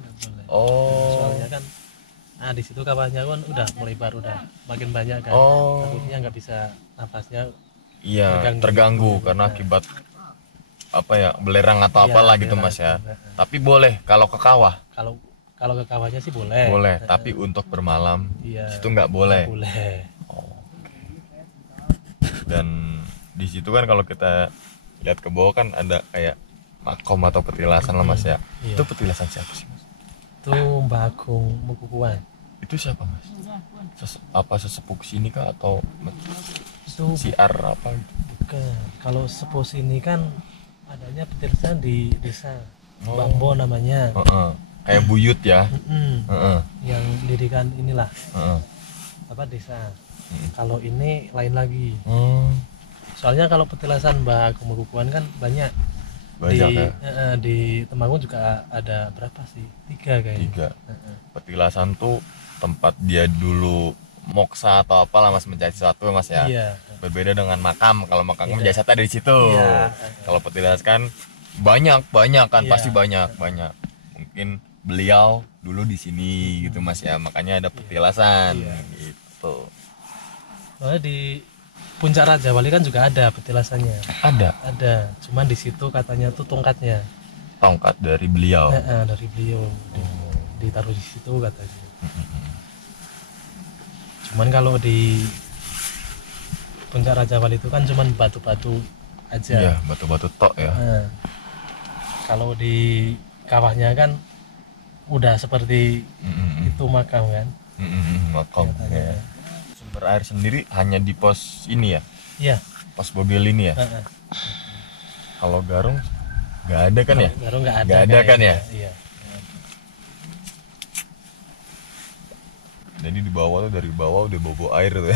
Oh. Soalnya kan, di situ kawahnya kan udah melebar, udah makin banyak kan. Oh. Takutnya nggak bisa nafasnya. Iya, terganggu karena akibat apa ya, belerang atau Iya, apalah gitu belerang, Mas ya. belerang. Tapi boleh kalau ke kawah. Kalau ke kawahnya sih boleh. Boleh, tapi untuk bermalam Iya. situ nggak boleh. Boleh. Dan di situ kan kalau kita lihat ke bawah kan ada kayak makom atau petilasan lah Mas ya. Iya. Itu petilasan siapa sih Mas? Itu Mbah Agung Mukukuwan. Itu siapa Mas? Apa sesepuh sini kah atau Itu siar apa gitu? bukan. Kalau sepuh sini kan adanya petilasan di desa Oh. Bambo namanya. Kayak buyut ya. Yang dirikan inilah Heeh. apa desa. Kalau ini lain lagi. Hmm. Soalnya kalau petilasan Mbah Agung Mukukuwan kan banyak. Banyak di, ya? Di Temanggung juga ada berapa sih? 3 kayaknya. 3. Petilasan tuh tempat dia dulu moksa atau apalah Mas, mencari sesuatu Mas ya. Iya. Berbeda dengan makam. Kalau makam Iya. menjadi dari situ. Iya. Kalau petilasan kan banyak kan, Iya. pasti banyak. Mungkin beliau dulu di sini gitu Mas ya. Makanya ada petilasan gitu. Soalnya di Puncak Raja Wali kan juga ada petilasannya. Ada. Cuman di situ katanya tuh tongkatnya. Tongkat dari beliau. Dari beliau. Ditaruh di situ katanya. Cuman kalau di Puncak Raja Wali itu kan cuman batu-batu aja. Iya, batu-batu tok ya. Kalau di kawahnya kan udah seperti itu makam kan. Makam. Ya. Sumber air sendiri hanya di pos ini ya? Iya. Pos Bogel ini ya? Kalau Garung nggak ada kan ya? Garung nggak ada. Nggak ada kan ya? Iya. Jadi di bawah tuh, dari bawah udah bobo air tuh.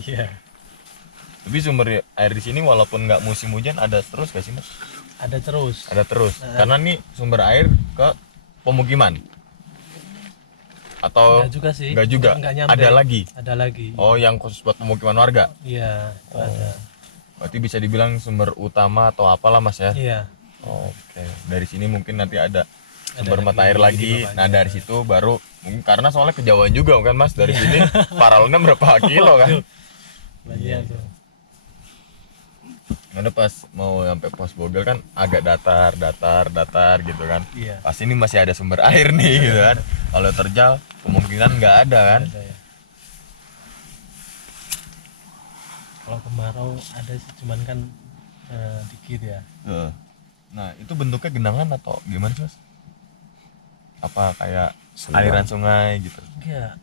Iya. Tapi sumber air di sini walaupun nggak musim hujan ada terus gak sih Mas? Ada terus. Ada terus. Karena nih sumber air ke pemukiman. Atau Enggak juga sih. Enggak juga. Enggak nyampe. Ada lagi. Ada lagi. Oh, yang khusus buat pemukiman warga. Iya, itu ada. Berarti bisa dibilang sumber utama atau apalah Mas ya? Iya. Oke. Dari sini mungkin nanti ada sumber lagi mata air di lagi. bawahnya. Nah, dari situ baru mungkin karena soalnya kejauhan juga kan Mas, dari sini paralelnya berapa kilo kan? Banyak tuh. Karena pas mau sampai pos Bogel kan agak datar gitu kan. Iya. Pas ini masih ada sumber air nih gitu kan. Kalau terjal kemungkinan nggak ada kan. Ada ya. Kalau kemarau ada sih, cuman kan dikit ya. Nah, itu bentuknya genangan atau gimana sih Mas? Apa kayak Sendang. aliran sungai gitu? Enggak.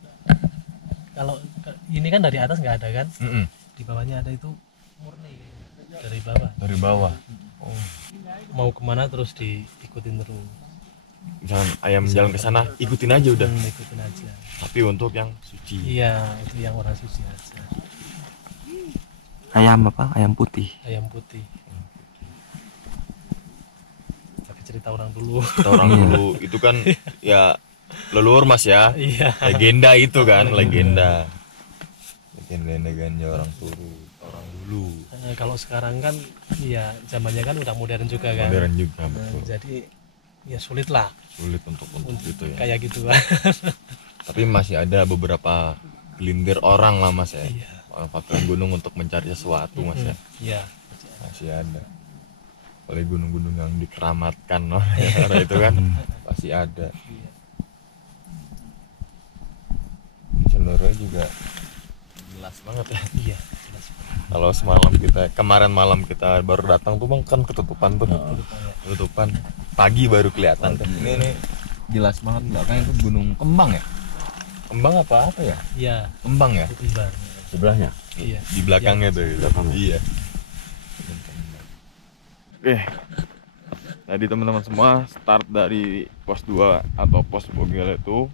Kalau ini kan dari atas nggak ada kan? Di bawahnya ada, itu murni dari bawah. Dari bawah. Oh. Mau kemana terus diikutin terus. Jangan ayam jalan ke sana, ikutin aja udah. Ikutin aja. Tapi untuk yang suci. Iya, itu yang orang suci aja. Ayam apa? Ayam putih. Ayam putih. Tapi cerita orang dulu. Kita orang dulu itu kan ya leluhur Mas ya. Iya. Legenda itu kan, legenda ganja orang dulu. Kalau sekarang kan ya zamannya kan udah modern juga kan. Modern juga, betul. Jadi ya sulit lah. Sulit untuk itu ya. Kayak gitu kan. Tapi masih ada beberapa gelintir orang lah Mas ya. Iya. Faktor gunung untuk mencari sesuatu Mas ya. Iya. Masih ada. Oleh gunung-gunung yang dikeramatkan orang itu kan pasti ada. Seluruhnya juga jelas banget ya. Iya, jelas banget. Kalau kemarin malam kita baru datang tuh Bang kan ketutupan tuh. Ketutupan. Pagi baru kelihatan tuh. Ini jelas banget belakangnya itu Gunung Kembang ya. Kembang apa ya? Iya. Kembang ya? Kembang. Sebelahnya. Iya. Di belakangnya tuh. Iya. Oke. Tadi teman-teman semua start dari pos 2 atau pos Bogel itu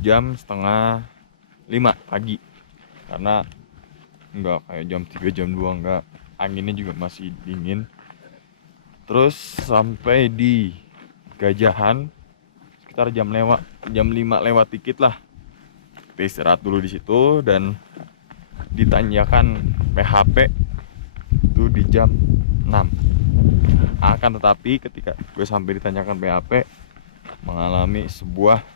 jam 4:30 pagi. Karena enggak kayak jam 3 jam 2 enggak, anginnya juga masih dingin. Terus sampai di Gajahan sekitar jam 5 lewat dikit lah. Kita istirahat dulu di situ dan ditanyakan PHP itu di jam 6. Akan tetapi ketika gue sampai ditanyakan PHP mengalami sebuah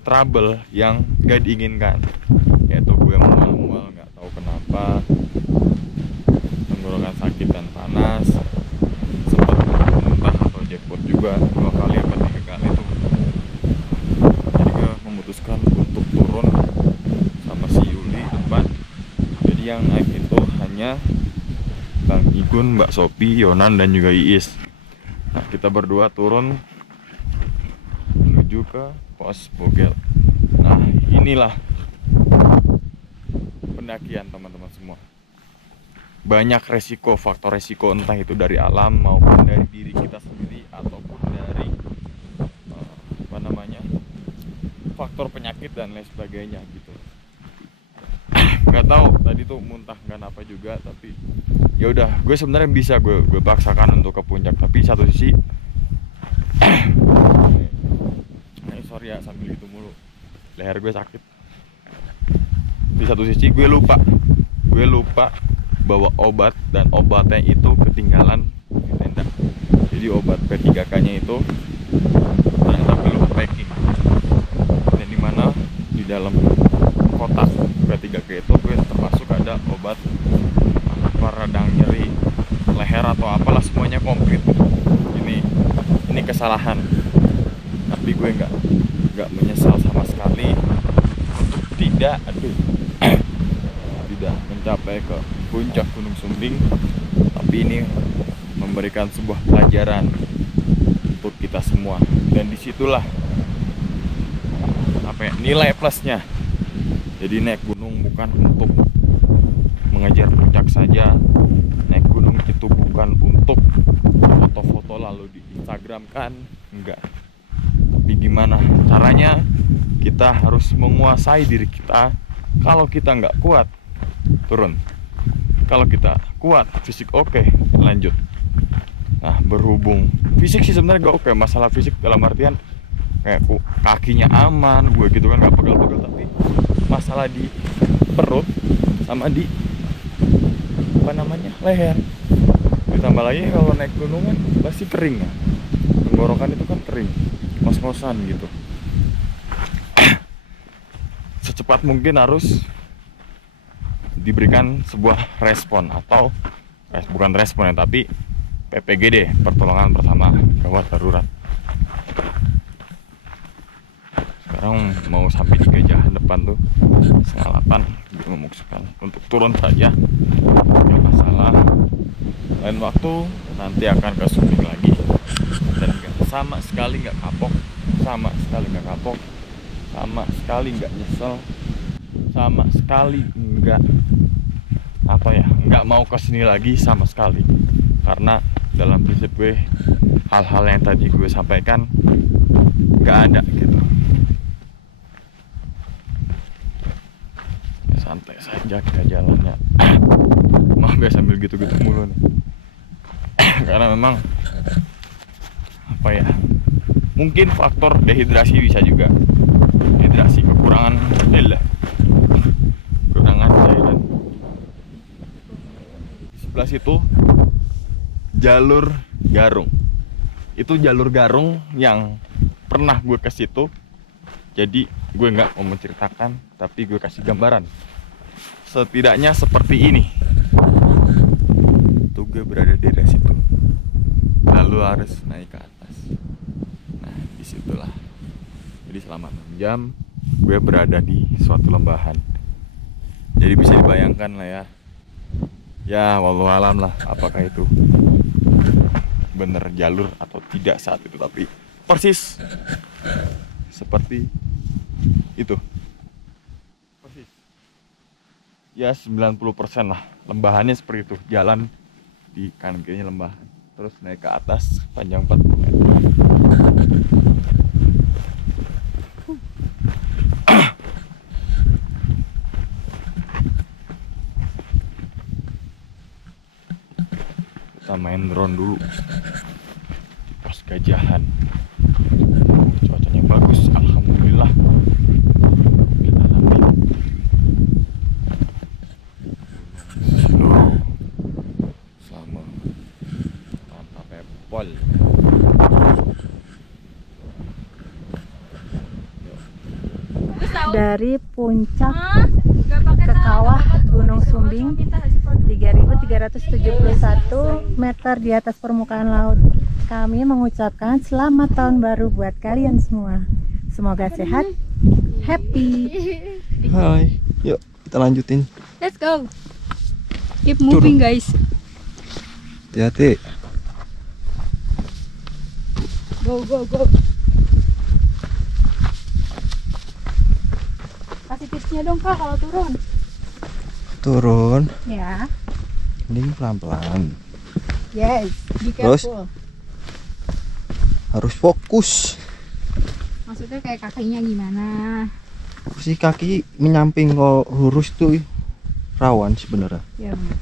trouble yang gak diinginkan, yaitu gue mual-mual nggak tahu kenapa, tenggorokan sakit dan panas, sempat muntah atau jackpot juga 2 kali atau 3 kali tuh. Jadi gue memutuskan untuk turun sama si Yuli depan. Jadi yang naik itu hanya Bang Igun, Mbak Sopi, Yonan, dan juga Iis. Nah, kita berdua turun menuju ke pos Bogel. Nah, inilah pendakian teman-teman semua. Banyak resiko, faktor resiko, entah itu dari alam maupun dari diri kita sendiri ataupun dari faktor penyakit dan lain sebagainya gitu. Nggak tahu tadi tuh muntah nggak apa juga, tapi ya udah, gue sebenarnya bisa gue paksakan untuk ke puncak, tapi satu sisi sorry ya sambil itu mulu, leher gue sakit. Di satu sisi gue lupa bawa obat, dan obatnya itu ketinggalan di tenda. Jadi obat P3K nya itu ternyata belum packing, dan dimana di dalam kotak P3K itu gue termasuk ada obat peredang nyeri leher atau apalah, semuanya komplit. Ini kesalahan, tapi gue nggak menyesal sama sekali untuk tidak mencapai ke puncak Gunung Sumbing. Tapi ini memberikan sebuah pelajaran untuk kita semua, dan disitulah nilai plusnya. Jadi naik gunung bukan untuk mengejar puncak saja, naik gunung itu bukan untuk foto-foto lalu di Instagram kan, enggak. Tapi gimana caranya kita harus menguasai diri kita. Kalau kita nggak kuat, turun. Kalau kita kuat, fisik oke, lanjut. Nah, berhubung fisik sih sebenarnya nggak oke, masalah fisik dalam artian kayak kakinya aman, gue gitu kan nggak pegel-pegel, tapi masalah di perut sama di leher. Ditambah lagi kalau naik gunung kan pasti kering ya, tenggorokan itu kan kering, ngos-ngosan gitu. Secepat mungkin harus diberikan sebuah respon, atau bukan respon ya, tapi PPGD, pertolongan pertama gawat darurat. Sekarang mau sampai di Gajahan depan tuh 7:30, gue memutuskan untuk turun saja, nggak masalah. Lain waktu nanti akan ke Sumbing lagi, dan sama sekali nggak kapok, sama sekali nggak kapok, sama sekali nggak nyesel, sama sekali nggak mau kesini lagi sama sekali. Karena dalam prinsip gue, hal-hal yang tadi gue sampaikan nggak ada gitu. Santai saja kita jalannya. Maaf guys, sambil gitu-gitu mulu nih. Karena memang mungkin faktor dehidrasi bisa juga. Dehidrasi, kekurangan cairan. Di sebelah situ jalur Garung. Itu jalur Garung yang pernah gue ke situ. Jadi gue nggak mau menceritakan, tapi gue kasih gambaran. Setidaknya seperti ini. Tuh gue berada di daerah situ. Lalu harus naik ke atas. Nah, disitulah. Jadi selama 6 jam gue berada di suatu lembahan. Jadi bisa dibayangkan lah ya. Ya, wallahu alam lah, apakah itu bener jalur atau tidak saat itu, tapi persis seperti itu. Persis. Ya 90% lah lembahannya seperti itu. Jalan di kanan kirinya lembahan, terus naik ke atas panjang 40 meter. Kita main drone dulu di pos Gajahan. Cuacanya bagus, alhamdulillah. Sama tanpa pepol. dari puncak ke kawah Gunung Sumbing 3.371 meter di atas permukaan laut. Kami mengucapkan selamat tahun baru buat kalian semua. Semoga sehat, happy. Hai, yuk kita lanjutin. Let's go. Keep moving guys. Hati-hati. Go go go. Kasih tipsnya dong Kak kalau turun. Turun. Ya. Mending pelan-pelan. Yes. Be Terus? careful. Harus fokus. Maksudnya kayak kakinya gimana? Si kaki menyamping kalau lurus tuh rawan sebenarnya. Ya benar.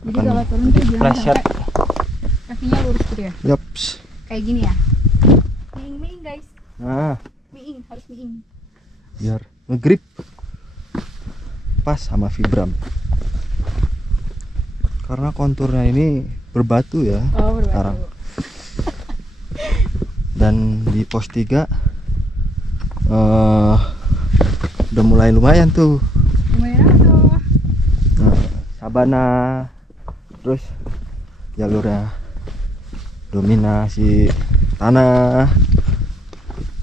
Jadi Kan kalau turun tuh jangan pleset. sampai kakinya lurus gitu ya. Yaps. Kayak gini ya. Miing guys. Nah, Miing, harus miing. biar ngegrip pas sama Vibram. Karena konturnya ini berbatu ya. Oh, berbatu. Sekarang. Dan di pos 3 udah mulai lumayan tuh. Lumayan apa tuh? Sabana, terus jalurnya dominasi tanah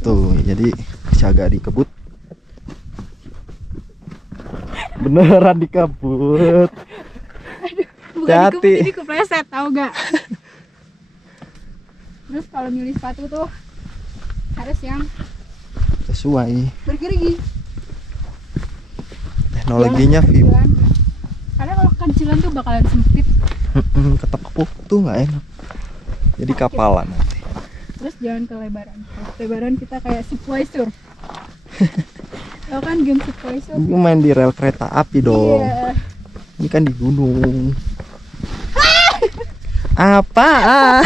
tuh, jadi bisa agak dikebut. Beneran dikebut. Bukan Hati-hati. dikebut, ini kepleset, tau gak? Terus kalau milih sepatu tuh harus yang Sesuai bergerigi. teknologinya Vib. Kecilan. Karena kalau kecilan tuh bakalan sempit. Ketepuk tuh nggak enak, jadi kapalan nanti. Terus jangan kelebaran. Kalau kelebaran kita kayak Subway-Surf. Tau kan game Subway-Surf? Ini main di rel kereta api dong. Iya. Ini kan di gunung. Apaan?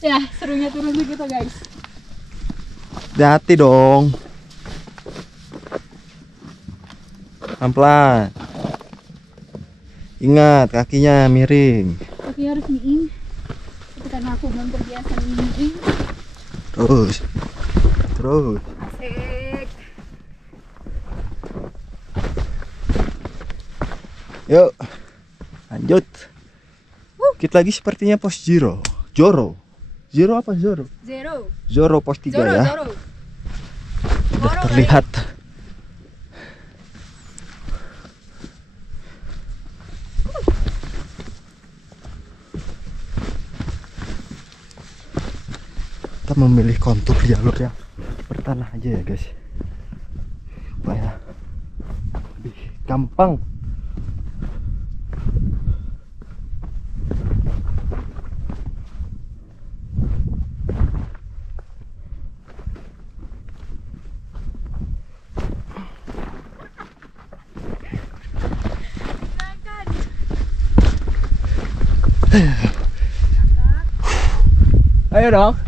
Ya, serunya turun tuh gitu guys. Hati-hati dong. Pelan-pelan. Ingat kakinya miring. Tapi harus miing. Itu karena aku belum terbiasa miing. Terus. Asik. Yuk. Lanjut. Dikit lagi sepertinya pos Zero. Zero apa Zoro? Zoro pos 3 ya. Sudah terlihat. Kita memilih kontur jalur yang bertanah aja ya guys, supaya lebih gampang. Ayo dong.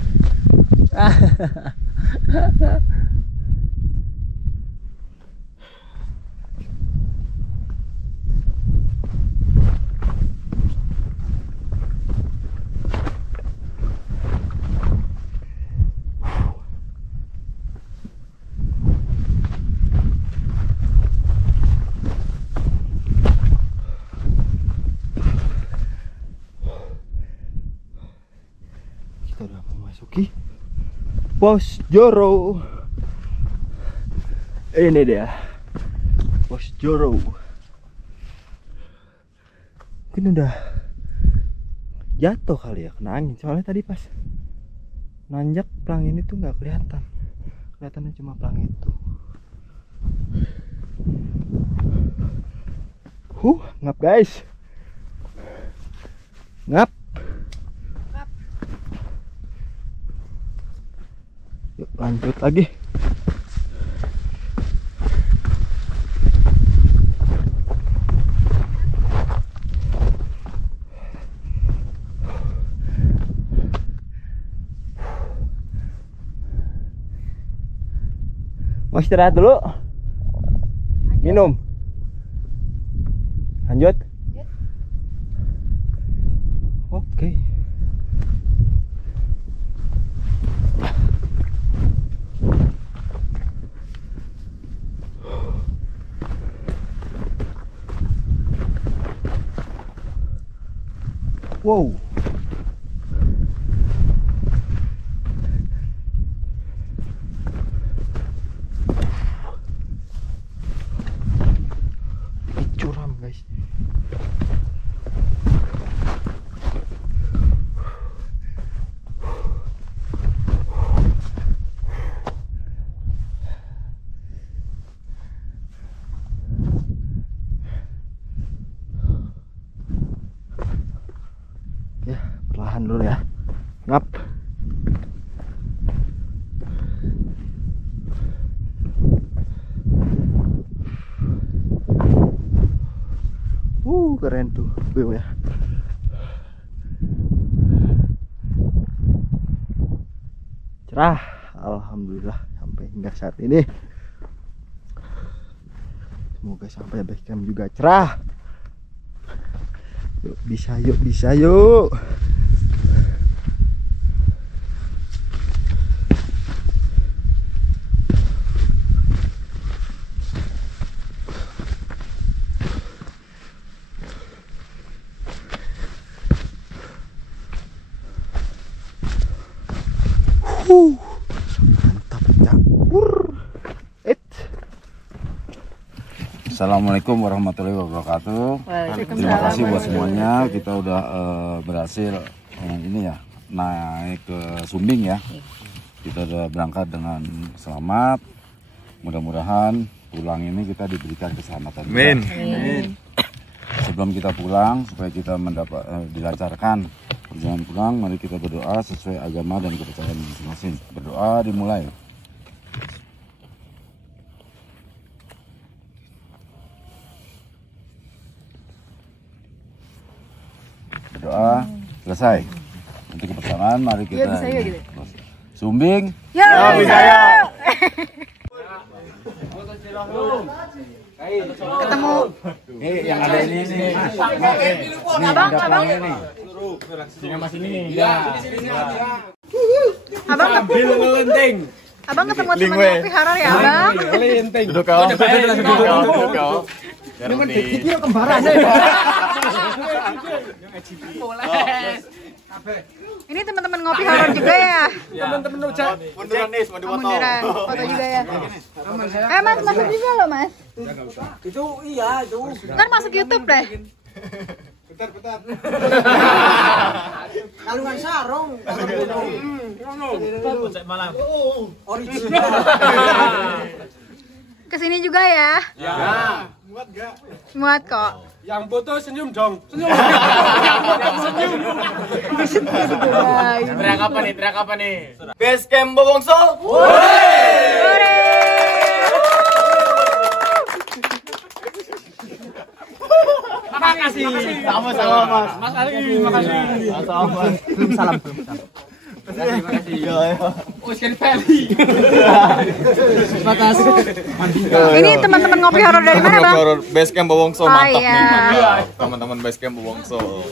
Kita udah memasuki pos Zoro. Ini dia pos Zoro. Mungkin udah jatuh kali ya, kena angin. Soalnya tadi pas nanjak pelang ini tuh nggak kelihatan. Kelihatannya cuma pelang itu. Ngap guys. Ngap. Yuk lanjut lagi. Mau istirahat dulu? Minum. Lanjut. Oh, Oke. Wow. Ini curam, guys. Ya, perlahan dulu ya. Ngap. Keren tuh view ya. Cerah, alhamdulillah sampai hingga saat ini. Semoga sampai base camp juga cerah. Yuk bisa, yuk bisa, yuk. Mantap campur. Assalamualaikum warahmatullahi wabarakatuh. Waalaikumsalam. Terima kasih buat semuanya. Kita udah berhasil ini ya naik ke Sumbing ya. Kita udah berangkat dengan selamat. Mudah-mudahan pulang ini kita diberikan keselamatan. Amin. Sebelum kita pulang supaya kita mendapat dilancarkan perjalanan pulang, mari kita berdoa sesuai agama dan kepercayaan masing-masing. Berdoa dimulai. Berdoa selesai. Untuk kebersamaan mari kita Sumbing. Ya, Wisaya. Ketemu. Nih yang ada ini nih. Abang. Abang ketemu teman ngopi Harar ya, Abang? Duduk kau. Duduk kau. Video kembaran. Ini teman-teman ngopi Harar juga ya? Teman-teman ucap. Munduran nih, mau dipoto. Munduran, foto juga ya. Mas, masuk juga loh, Mas. Itu iya, itu. Ntar masuk YouTube deh. Bentar. Kalungan sarung. Malam. Original. Kesini juga ya? Ya. Muat gak? Muat kok. Yang foto senyum dong. Senyum. Teriak apa nih? Base camp Bowongso. Makasih. Sama-sama, Mas. Mas Ali, makasih. Sama-sama. Belum salam. Makasih. Ocean Valley. Makasih. Ini teman-teman ngopi Harar dari mana, Bang? Base camp Bowongso Oh, mantap iya. nih. Teman-teman base camp Bowongso.